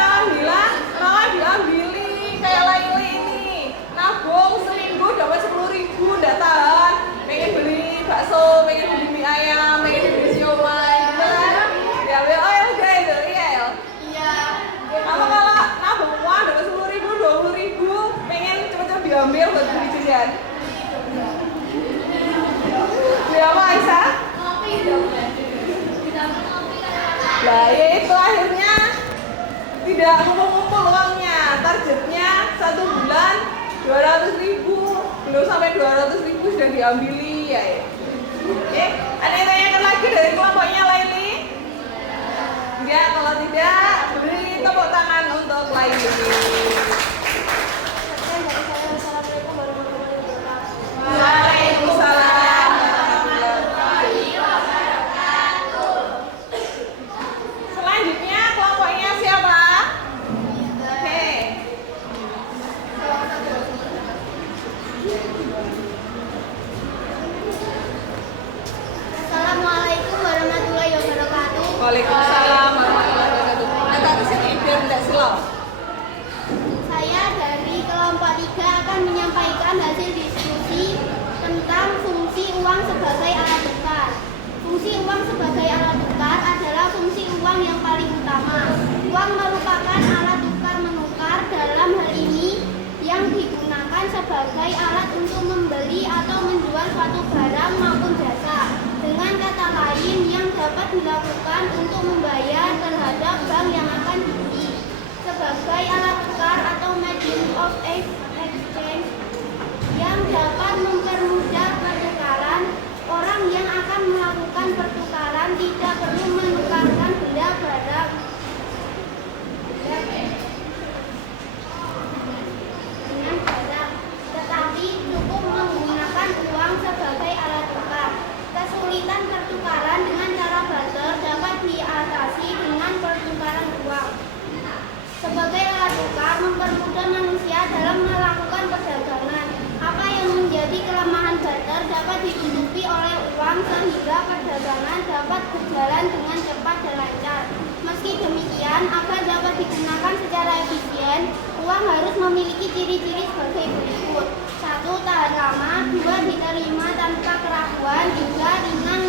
rawan diambili, kayak Laili ini, nabung seminggu dapat 10.000, nggak tahan, pengen beli bakso, pengen beli mie ayam, pengen beli siomay, gitu kan? Diambil, oh ya udah itu, iya ya. Kalau nabung uang dapat 10.000, 20.000, pengen cepet-cepet diambil buat beli jajan. Beli apa Aisyah? Lah ya itu akhirnya tidak ngumpul-ngumpul uangnya. Targetnya 1 bulan 200.000, belum sampai 200.000 sudah diambili ya. Oke, ada yang tanyakan lagi dari kelompoknya Laili? Enggak, kalau tidak beri tepuk tangan untuk Laili. Waalaikumsalam warahmatullahi wabarakatuh. Selanjutnya kelompoknya siapa? Oke. Assalamualaikum warahmatullahi wabarakatuh. Waalaikumsalam warahmatullahi wabarakatuh. Agak kesini biar tidak silau. Saya dari kelompok 3 akan menyampaikan hasil diskusi tentang fungsi uang sebagai alat tukar. Fungsi uang sebagai alat tukar adalah fungsi uang yang paling utama. Uang merupakan alat tukar menukar, dalam hal ini yang digunakan sebagai alat untuk membeli atau menjual suatu barang maupun jasa. Dengan kata lain, yang dapat dilakukan untuk membayar terhadap bank yang akan dibeli. Sebagai alat tukar atau medium of exchange yang dapat mempermudah pertukaran, orang yang akan melakukan pertukaran tidak perlu menukarkan benda barang dengan barang, tetapi cukup menggunakan uang sebagai alat tukar. Kesulitan pertukaran dengan cara barter dapat diatasi dengan pertukaran uang. Sebagai alat tukar mempermudah manusia dalam melakukan perdagangan. Apa yang menjadi kelemahan barter dapat ditutupi oleh uang sehingga perdagangan dapat berjalan dengan cepat dan lancar. Meski demikian, agar dapat digunakan secara efisien, uang harus memiliki ciri-ciri sebagai berikut. 1. Tahan lama. 2. Diterima tanpa keraguan. 3. Ringan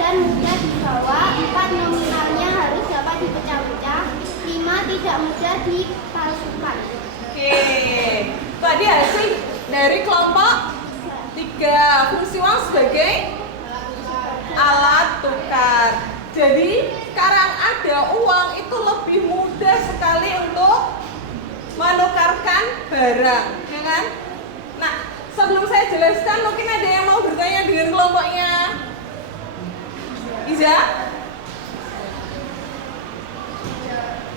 dan mudah dibawa. 4. Nominalnya harus dapat dipecah-pecah. 5. Tidak mudah dipalsukan. Oke, tadi hasil dari kelompok 3, fungsi uang sebagai alat tukar. Jadi sekarang ada uang itu lebih mudah sekali untuk menukarkan barang, ya kan? Nah, sebelum saya jelaskan, mungkin ada yang mau bertanya dengan kelompoknya Iza?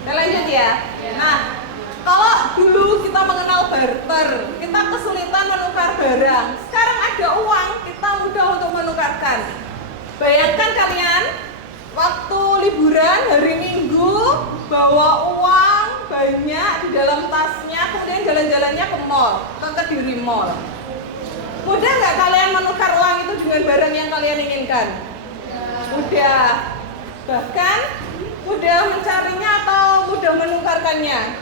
Kita lanjut ya. Nah, kalau dulu kita mengenal barter, kita kesulitan menukar barang. Sekarang ada uang, kita mudah untuk menukarkan. Bayangkan kalian, waktu liburan hari Minggu, bawa uang banyak di dalam tasnya, kemudian jalan-jalannya ke mall, ke Kediri Mall. Mudah nggak kalian menukar uang itu dengan barang yang kalian inginkan? Mudah. Bahkan mudah mencarinya atau mudah menukarkannya?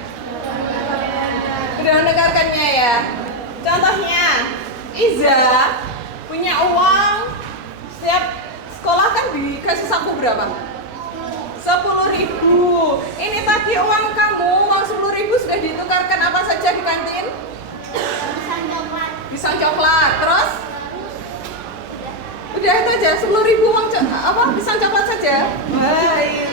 Mudah menukarkannya ya. Contohnya, Iza punya uang, setiap sekolah kan dikasih saku berapa? 10.000. Ini tadi uang kamu, uang 10.000 sudah ditukarkan apa saja di kantin? Pisang coklat. Terus? Udah itu aja, 10.000 uang pisang coklat saja. Baik.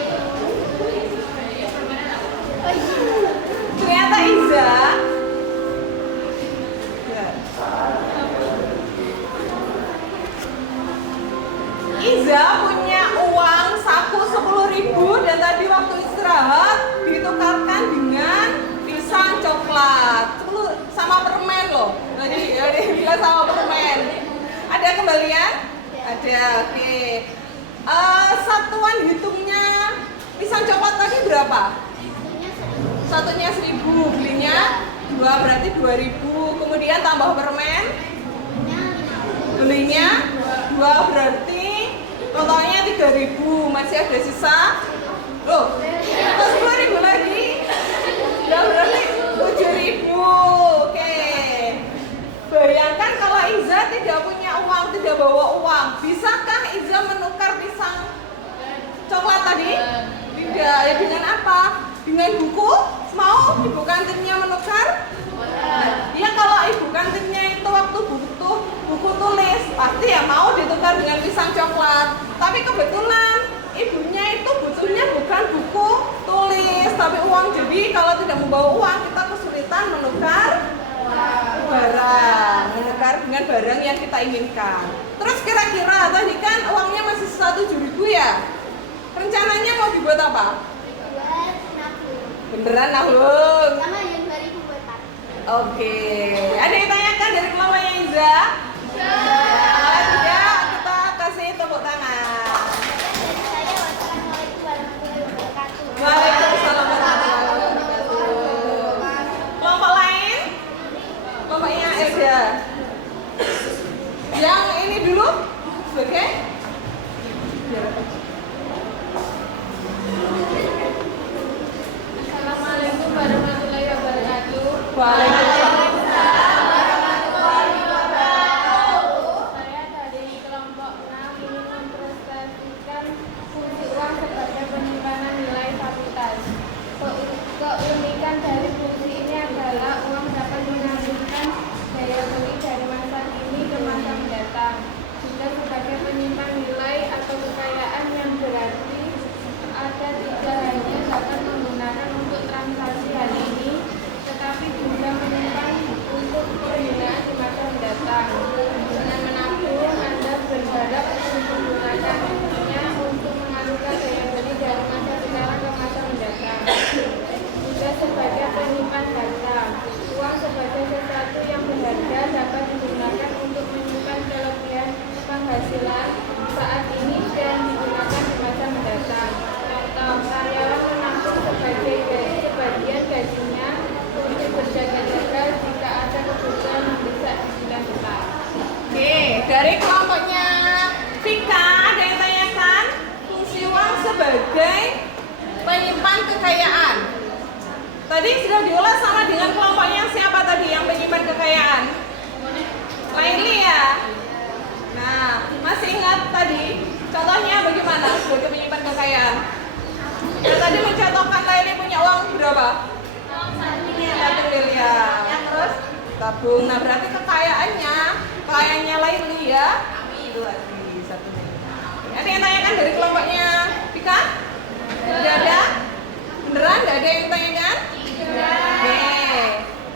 Ternyata Iza punya uang saku 10.000 dan tadi waktu istirahat ditukarkan dengan pisang coklat sama permen loh. Tadi bilang sama permen. Ada kembalian? Ada, oke. Satuan hitungnya pisang coklat tadi berapa? Satunya 1.000, belinya 2 berarti 2.000. Kemudian tambah permen, belinya 2 berarti totalnya 3.000. Masih ada sisa. Loh, atau 10.000 lagi. Ya berarti 7.000. Oke. Bayangkan kalau Iza tidak punya uang, tidak bawa uang, bisakah Iza menukar pisang coklat tadi? Tidak. Ya dengan apa? Dengan buku? Mau ibu kantinnya menukar? Ya kalau ibu kantinnya itu waktu butuh buku tulis, pasti ya mau ditukar dengan pisang coklat. Tapi kebetulan ibunya itu butuhnya bukan buku tulis, tapi uang. Jadi kalau tidak membawa uang, kita kesulitan menukar barang, menukar dengan barang yang kita inginkan. Terus kira-kira tadi kan uangnya masih 7.000 ya? Rencananya mau dibuat apa? Beneran nabung? Sama yang 2.000 buat Pak. Oke, ada yang tanyakan dari kelompoknya Iza? Kalau tidak, kita kasih tepuk tangan. Dari saya, wassalamualaikum warahmatullahi wabarakatuh. Waalaikumsalam warahmatullahi wabarakatuh. Kelompok lain? Kelompoknya Elda. Yang ini dulu sebagai? Assalamualaikum warahmatullahi wabarakatuh. Waalaikumsalam. Saya dari kelompok 6 ingin mempresentasikan fungsi uang sebagai penyimpanan nilai fakultas. Keunikan dari fungsi ini adalah uang dapat mengalirkan daya beli dari masa kini ke masa mendatang. Juga sebagai penyimpan nilai atau kekayaan yang berarti ada tiga hanya dapat menggunakan untuk transaksi hari ini, tetapi juga menyimpan untuk penggunaan di masa mendatang. Dengan menabung, Anda berharap untuk menggunakan uangnya untuk mengalirkan daya beli dari masa sekarang ke masa mendatang. Juga sebagai penyimpan harta, uang sebagai sesuatu yang berharga dapat digunakan untuk menyimpan kelebihan penghasilan saat ini dan digunakan di masa mendatang. Contoh, karyawan menabung sebagai sebagian gajinya untuk berjaga-jaga jika ada kebutuhan mendesak di bulan depan. Oke, dari kelompoknya Vika ada yang tanyakan fungsi uang sebagai penyimpan kekayaan. Tadi sudah diulas sama dengan kelompoknya siapa tadi yang penyimpan kekayaan? Laili ya. Nah, masih ingat tadi contohnya bagaimana sebagai penyimpan kekayaan? Ya, tadi mencontohkan Laili punya uang berapa? 1 miliar. Ya, terus tabung. Nah, berarti kekayaannya Laili ya? Itu lagi 1 miliar. Ada yang tanyakan dari kelompoknya Vika? Tidak ada? Beneran nggak ada yang tanyakan? Oke,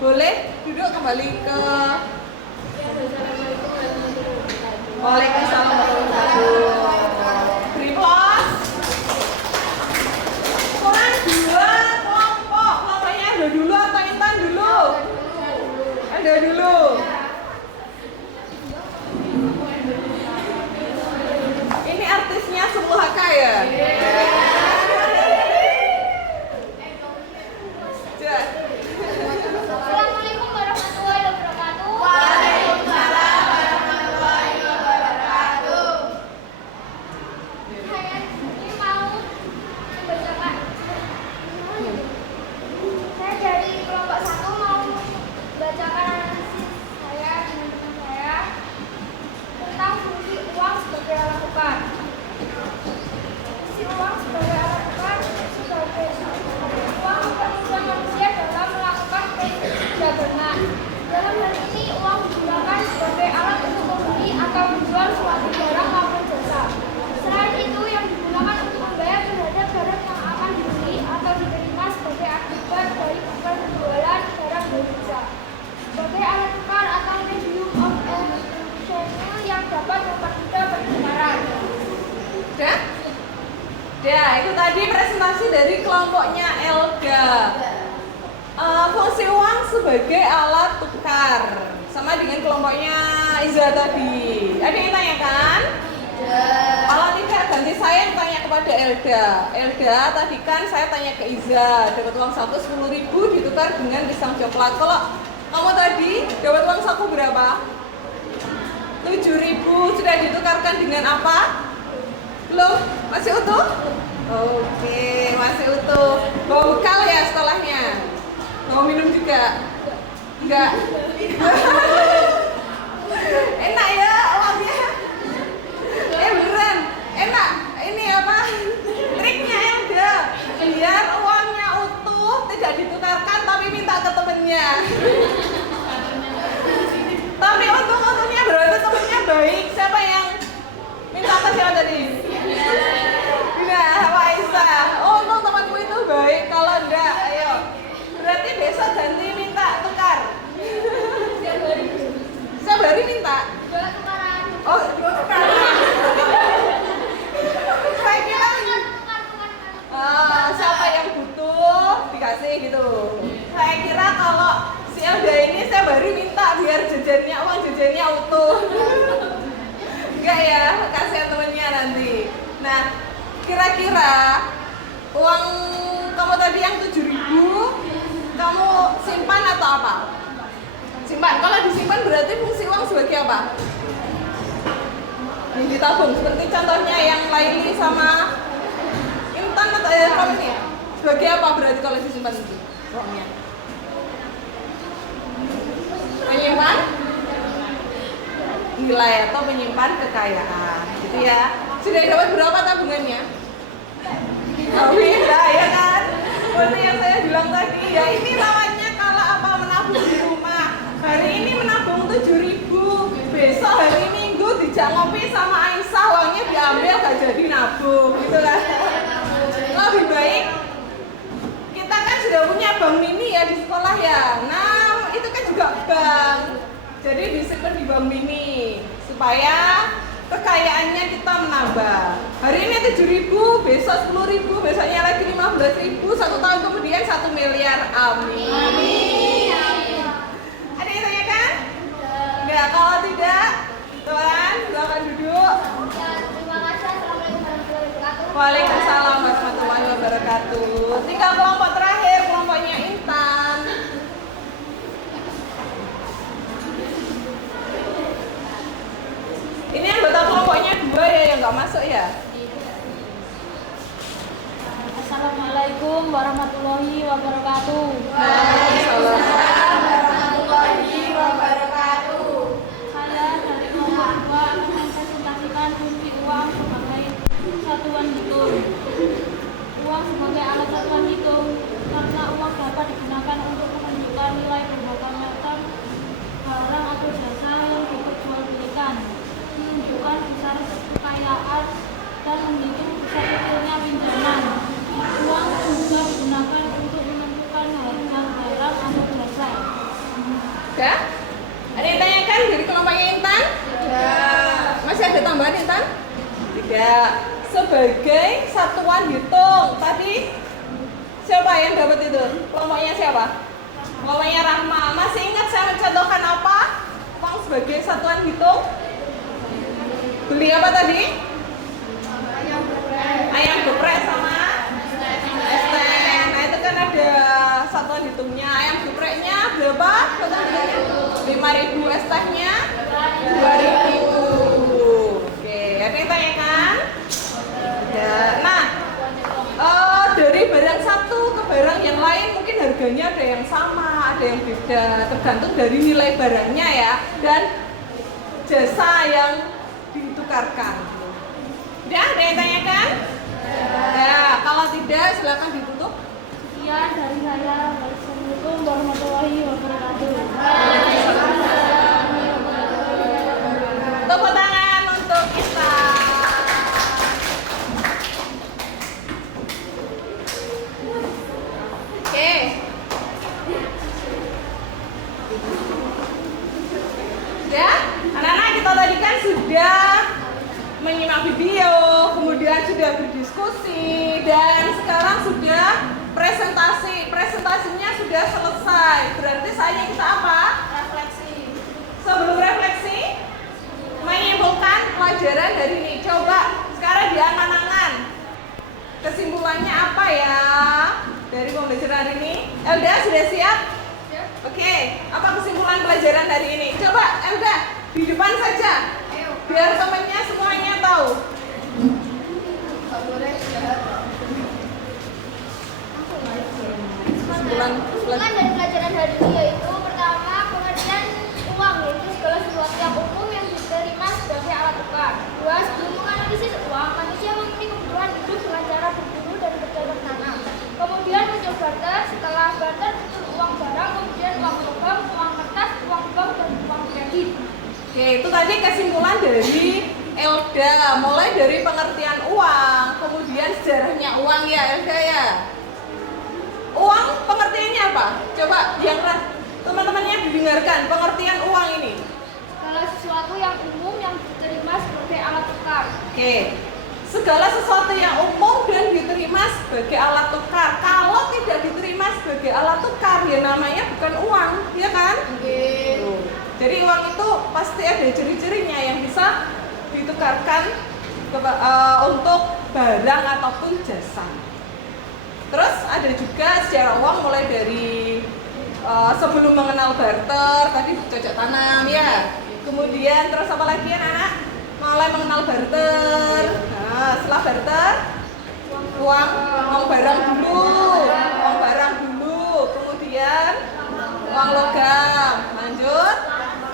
boleh duduk kembali ke Waalaikumsalam warahmatullahi wabarakatuh. Bripos. Kurang 2 kelompok. Kelompoknya ada dulu atau Intan dulu? Ada dulu. Ya, itu tadi presentasi dari kelompoknya Elga. Fungsi uang sebagai alat tukar, sama dengan kelompoknya Iza tadi. Ada yang tanyakan? Kalau tidak, ganti saya yang tanya kepada Elga. Elga, tadi kan saya tanya ke Iza, dapat uang saku 10.000 ditukar dengan pisang coklat. Kalau kamu tadi dapat uang saku berapa? 7.000. Sudah ditukarkan dengan apa? Belum? Masih utuh? Oke, masih utuh. Bawa bekal ya sekolahnya? Mau minum juga? Enggak? Enak ya uangnya? Beneran? Enak? Ini apa? Triknya Elga, biar uangnya utuh, tidak ditukarkan tapi minta ke temennya. Tapi untung-untungnya berarti temennya baik. Siapa yang minta ke siapa tadi? Nah, Waisa. Oh, untung temanku itu baik. Kalau enggak, ayo. Berarti besok ganti minta tukar. Setiap hari minta? Oh, tukar. Saya kira siapa yang butuh dikasih gitu. Saya kira kalau si Elga ini saya baru minta biar jajannya, uang jajannya utuh. Enggak ya, kasih temennya nanti. Nah, kira-kira uang kamu tadi yang 7.000 kamu simpan atau apa? Simpan. Kalau disimpan berarti fungsi uang sebagai apa? Yang ditabung. Seperti contohnya yang Laili sama Intan atau kamu ini. Sebagai apa berarti kalau disimpan itu uangnya? Menyimpan nilai atau menyimpan kekayaan, gitu ya. Sudah dapat berapa tabungannya? Oh, beda ya kan? Seperti yang saya bilang tadi, ya ini namanya kalau apa menabung di rumah. Hari ini menabung 7.000, besok hari Minggu dijak ngopi sama Aisyah, uangnya diambil gak jadi nabung, gitu kan? Lebih baik kita kan sudah punya bank mini ya di sekolah ya. Nah, itu kan juga bank. Jadi disimpan di bank mini supaya kekayaannya kita menambah. Hari ini 7.000, besok 10.000, besoknya lagi 15.000, 1 tahun kemudian 1 miliar. Amin. Amin. Ada yang tanyakan? Enggak, kalau tidak, Tuan, silakan duduk. Terima kasih. Assalamualaikum warahmatullahi wabarakatuh. Waalaikumsalam warahmatullahi wabarakatuh. Tinggal kelompok terakhir, kelompoknya Intan. Ini anggota kelompoknya 2 ya yang nggak masuk ya? Assalamualaikum warahmatullahi wabarakatuh. Waalaikumsalam. Saya dari kelompok 2 akan mempresentasikan fungsi uang sebagai satuan hitung. Uang sebagai alat satuan hitung karena uang dapat digunakan untuk menunjukkan nilai berbagai macam barang atau jasa yang diperjualbelikan, menunjukkan besar kekayaan dan menghitung besar kecilnya pinjaman. Uang juga digunakan untuk menentukan harga barang atau jasa. Udah? Ada yang tanyakan dari kelompoknya Intan? Tidak. Masih ada tambahan Intan? Tidak. Sebagai satuan hitung. Tadi siapa yang dapat itu? Kelompoknya siapa? Kelompoknya Rahma. Masih ingat saya mencontohkan apa? Uang sebagai satuan hitung? Beli apa tadi? Ayam geprek sama es teh. Nah itu kan ada satuan hitungnya. Ayam gepreknya berapa? 5.000, es tehnya 2.000. Oke, ada yang tanyakan? Ya. Nah, dari barang satu ke barang yang lain mungkin harganya ada yang sama, ada yang beda, tergantung dari nilai barangnya ya dan jasa yang ditukarkan. Udah, ada yang tanyakan? Ya, kalau tidak silakan ditutup. Sekian dari saya. Wassalamualaikum warahmatullahi wabarakatuh. Tepuk tangan untuk kita. Oke. Ya, anak-anak kita tadi kan sudah menyimak video, kemudian sudah berdiskusi, dan sekarang sudah presentasi. Presentasinya sudah selesai. Berarti saatnya kita apa? Refleksi. Sebelum refleksi, menyimpulkan pelajaran dari ini. Coba sekarang diangan-angan. Kesimpulannya apa ya dari pembelajaran hari ini? Elda sudah siap? Siap. Oke, apa kesimpulan pelajaran hari ini? Coba Elda di depan saja, biar temannya semuanya tahu. Nggak boleh jahat. Kesimpulan Kesimpulan dari pelajaran hari ini yaitu pertama, pengertian uang yaitu segala sesuatu yang umum yang diterima sebagai alat tukar. Dua, sebelum menganalisis uang, manusia memiliki kebutuhan hidup dengan cara berburu dan bercocok tanam. Kemudian muncul barter, setelah barter muncul uang barang, kemudian uang logam, uang kertas, uang bank, dan uang kredit. Oke, itu tadi kesimpulan dari Elda, mulai dari pengertian uang, kemudian sejarahnya uang ya Elda ya. Uang pengertiannya apa? Coba yang teman-temannya didengarkan pengertian uang ini. Segala sesuatu yang umum yang diterima sebagai alat tukar. Oke, segala sesuatu yang umum dan diterima sebagai alat tukar. Kalau tidak diterima sebagai alat tukar, ya namanya bukan uang, ya kan? Tuh. Jadi uang itu pasti ada ciri-cirinya yang bisa ditukarkan untuk barang ataupun jasa. Terus ada juga sejarah uang mulai dari sebelum mengenal barter, tadi cocok tanam ya. Kemudian terus apa lagi anak-anak? Mulai mengenal barter. Nah, setelah barter, uang barang dulu, kemudian uang logam, lanjut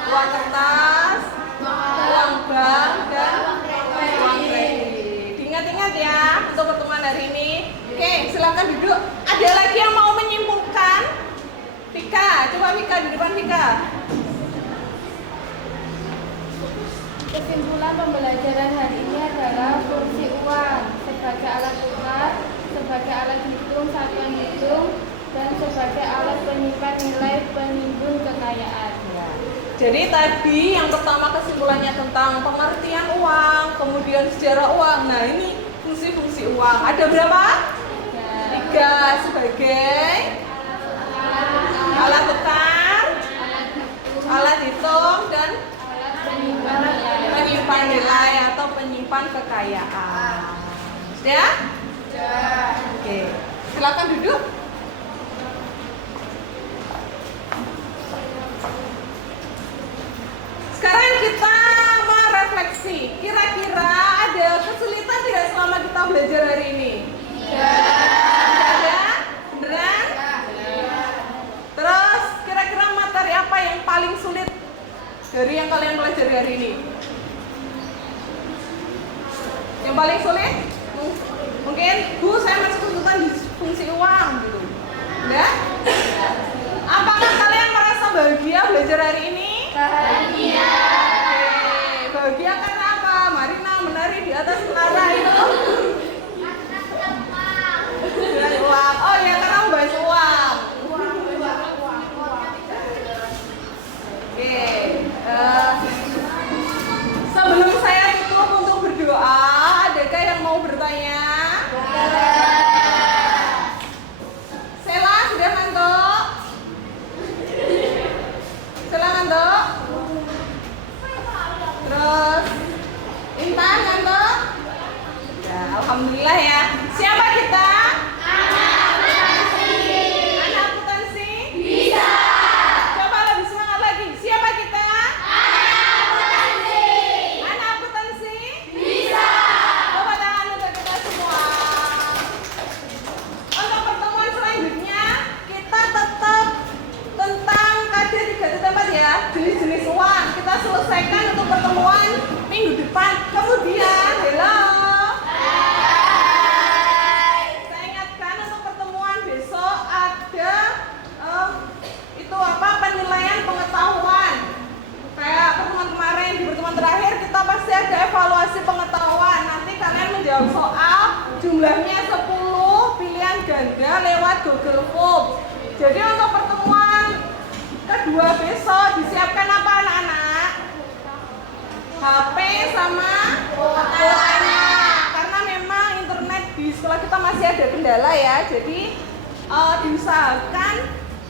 uang kertas, uang bank, dan uang kredit. Diingat-ingat ya untuk pertemuan hari ini. Oke, silakan duduk. Ada lagi yang mau menyimpulkan? Vika, coba Vika di depan Vika. Kesimpulan pembelajaran hari ini adalah fungsi uang sebagai alat tukar, sebagai alat hitung satuan hitung, dan sebagai alat penyimpan nilai penimbun kekayaan. Jadi tadi yang pertama kesimpulannya tentang pengertian uang, kemudian sejarah uang. Nah ini fungsi-fungsi uang. Ada berapa? 3 sebagai alat tukar, alat hitung, dan penyimpan nilai atau penyimpan kekayaan. Sudah? Oke, silakan duduk. Sekarang kita merefleksi. Kira-kira ada kesulitan tidak selama kita belajar hari ini? Ada? Beneran? Terus kira-kira materi apa yang paling sulit dari yang kalian pelajari hari ini? Yang paling sulit? Mungkin, Bu, saya masih kesulitan di fungsi uang gitu. Ya? Apakah kalian merasa bahagia belajar hari ini? Bahagia. Oke, bahagia karena apa? Marina menari di atas menara itu. Dari uang. Oh ya, karena membahas uang. Oke. Sebelum saya tutup untuk berdoa, adakah yang mau bertanya? Sela sudah ngantuk? Sela ngantuk? Terus Intan ngantuk? Ya, alhamdulillah ya. Siapa kita? Anak akuntansi? Bisa. Coba lebih semangat lagi. Siapa kita? Anak akuntansi? Bisa. Coba tangan untuk kita semua. Untuk pertemuan selanjutnya kita tetap tentang KD 3.4 ya, jenis-jenis uang. Kita selesaikan untuk pertemuan minggu depan. Kemudian, hello. Saya ingatkan untuk pertemuan besok ada itu apa, penilaian pengetahuan. Kayak pertemuan kemarin, di pertemuan terakhir kita pasti ada evaluasi pengetahuan. Nanti kalian menjawab soal jumlahnya 10 pilihan ganda lewat Google Form. Jadi untuk pertemuan kedua besok disiapkan apa anak-anak? usahakan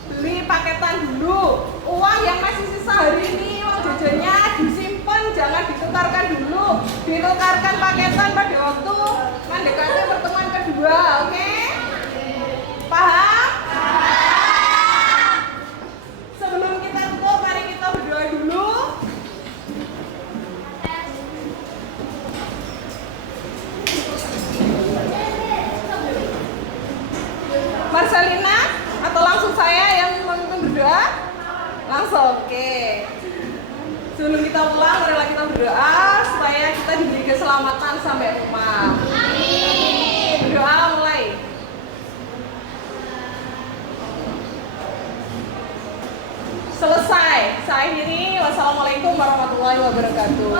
beli paketan dulu. Uang yang masih sisa hari ini, uang jajannya disimpan, jangan ditukarkan dulu. Ditukarkan paketan pada waktu mendekati pertemuan kedua, oke? Paham? Sebelum kita tutup, mari kita berdoa dulu. Marcelina atau langsung saya yang memimpin berdoa? Langsung, oke. Sebelum kita pulang, marilah kita berdoa supaya kita diberi keselamatan sampai rumah. Amin. Berdoa mulai. Selesai. Saya akhiri. Wassalamualaikum warahmatullahi wabarakatuh.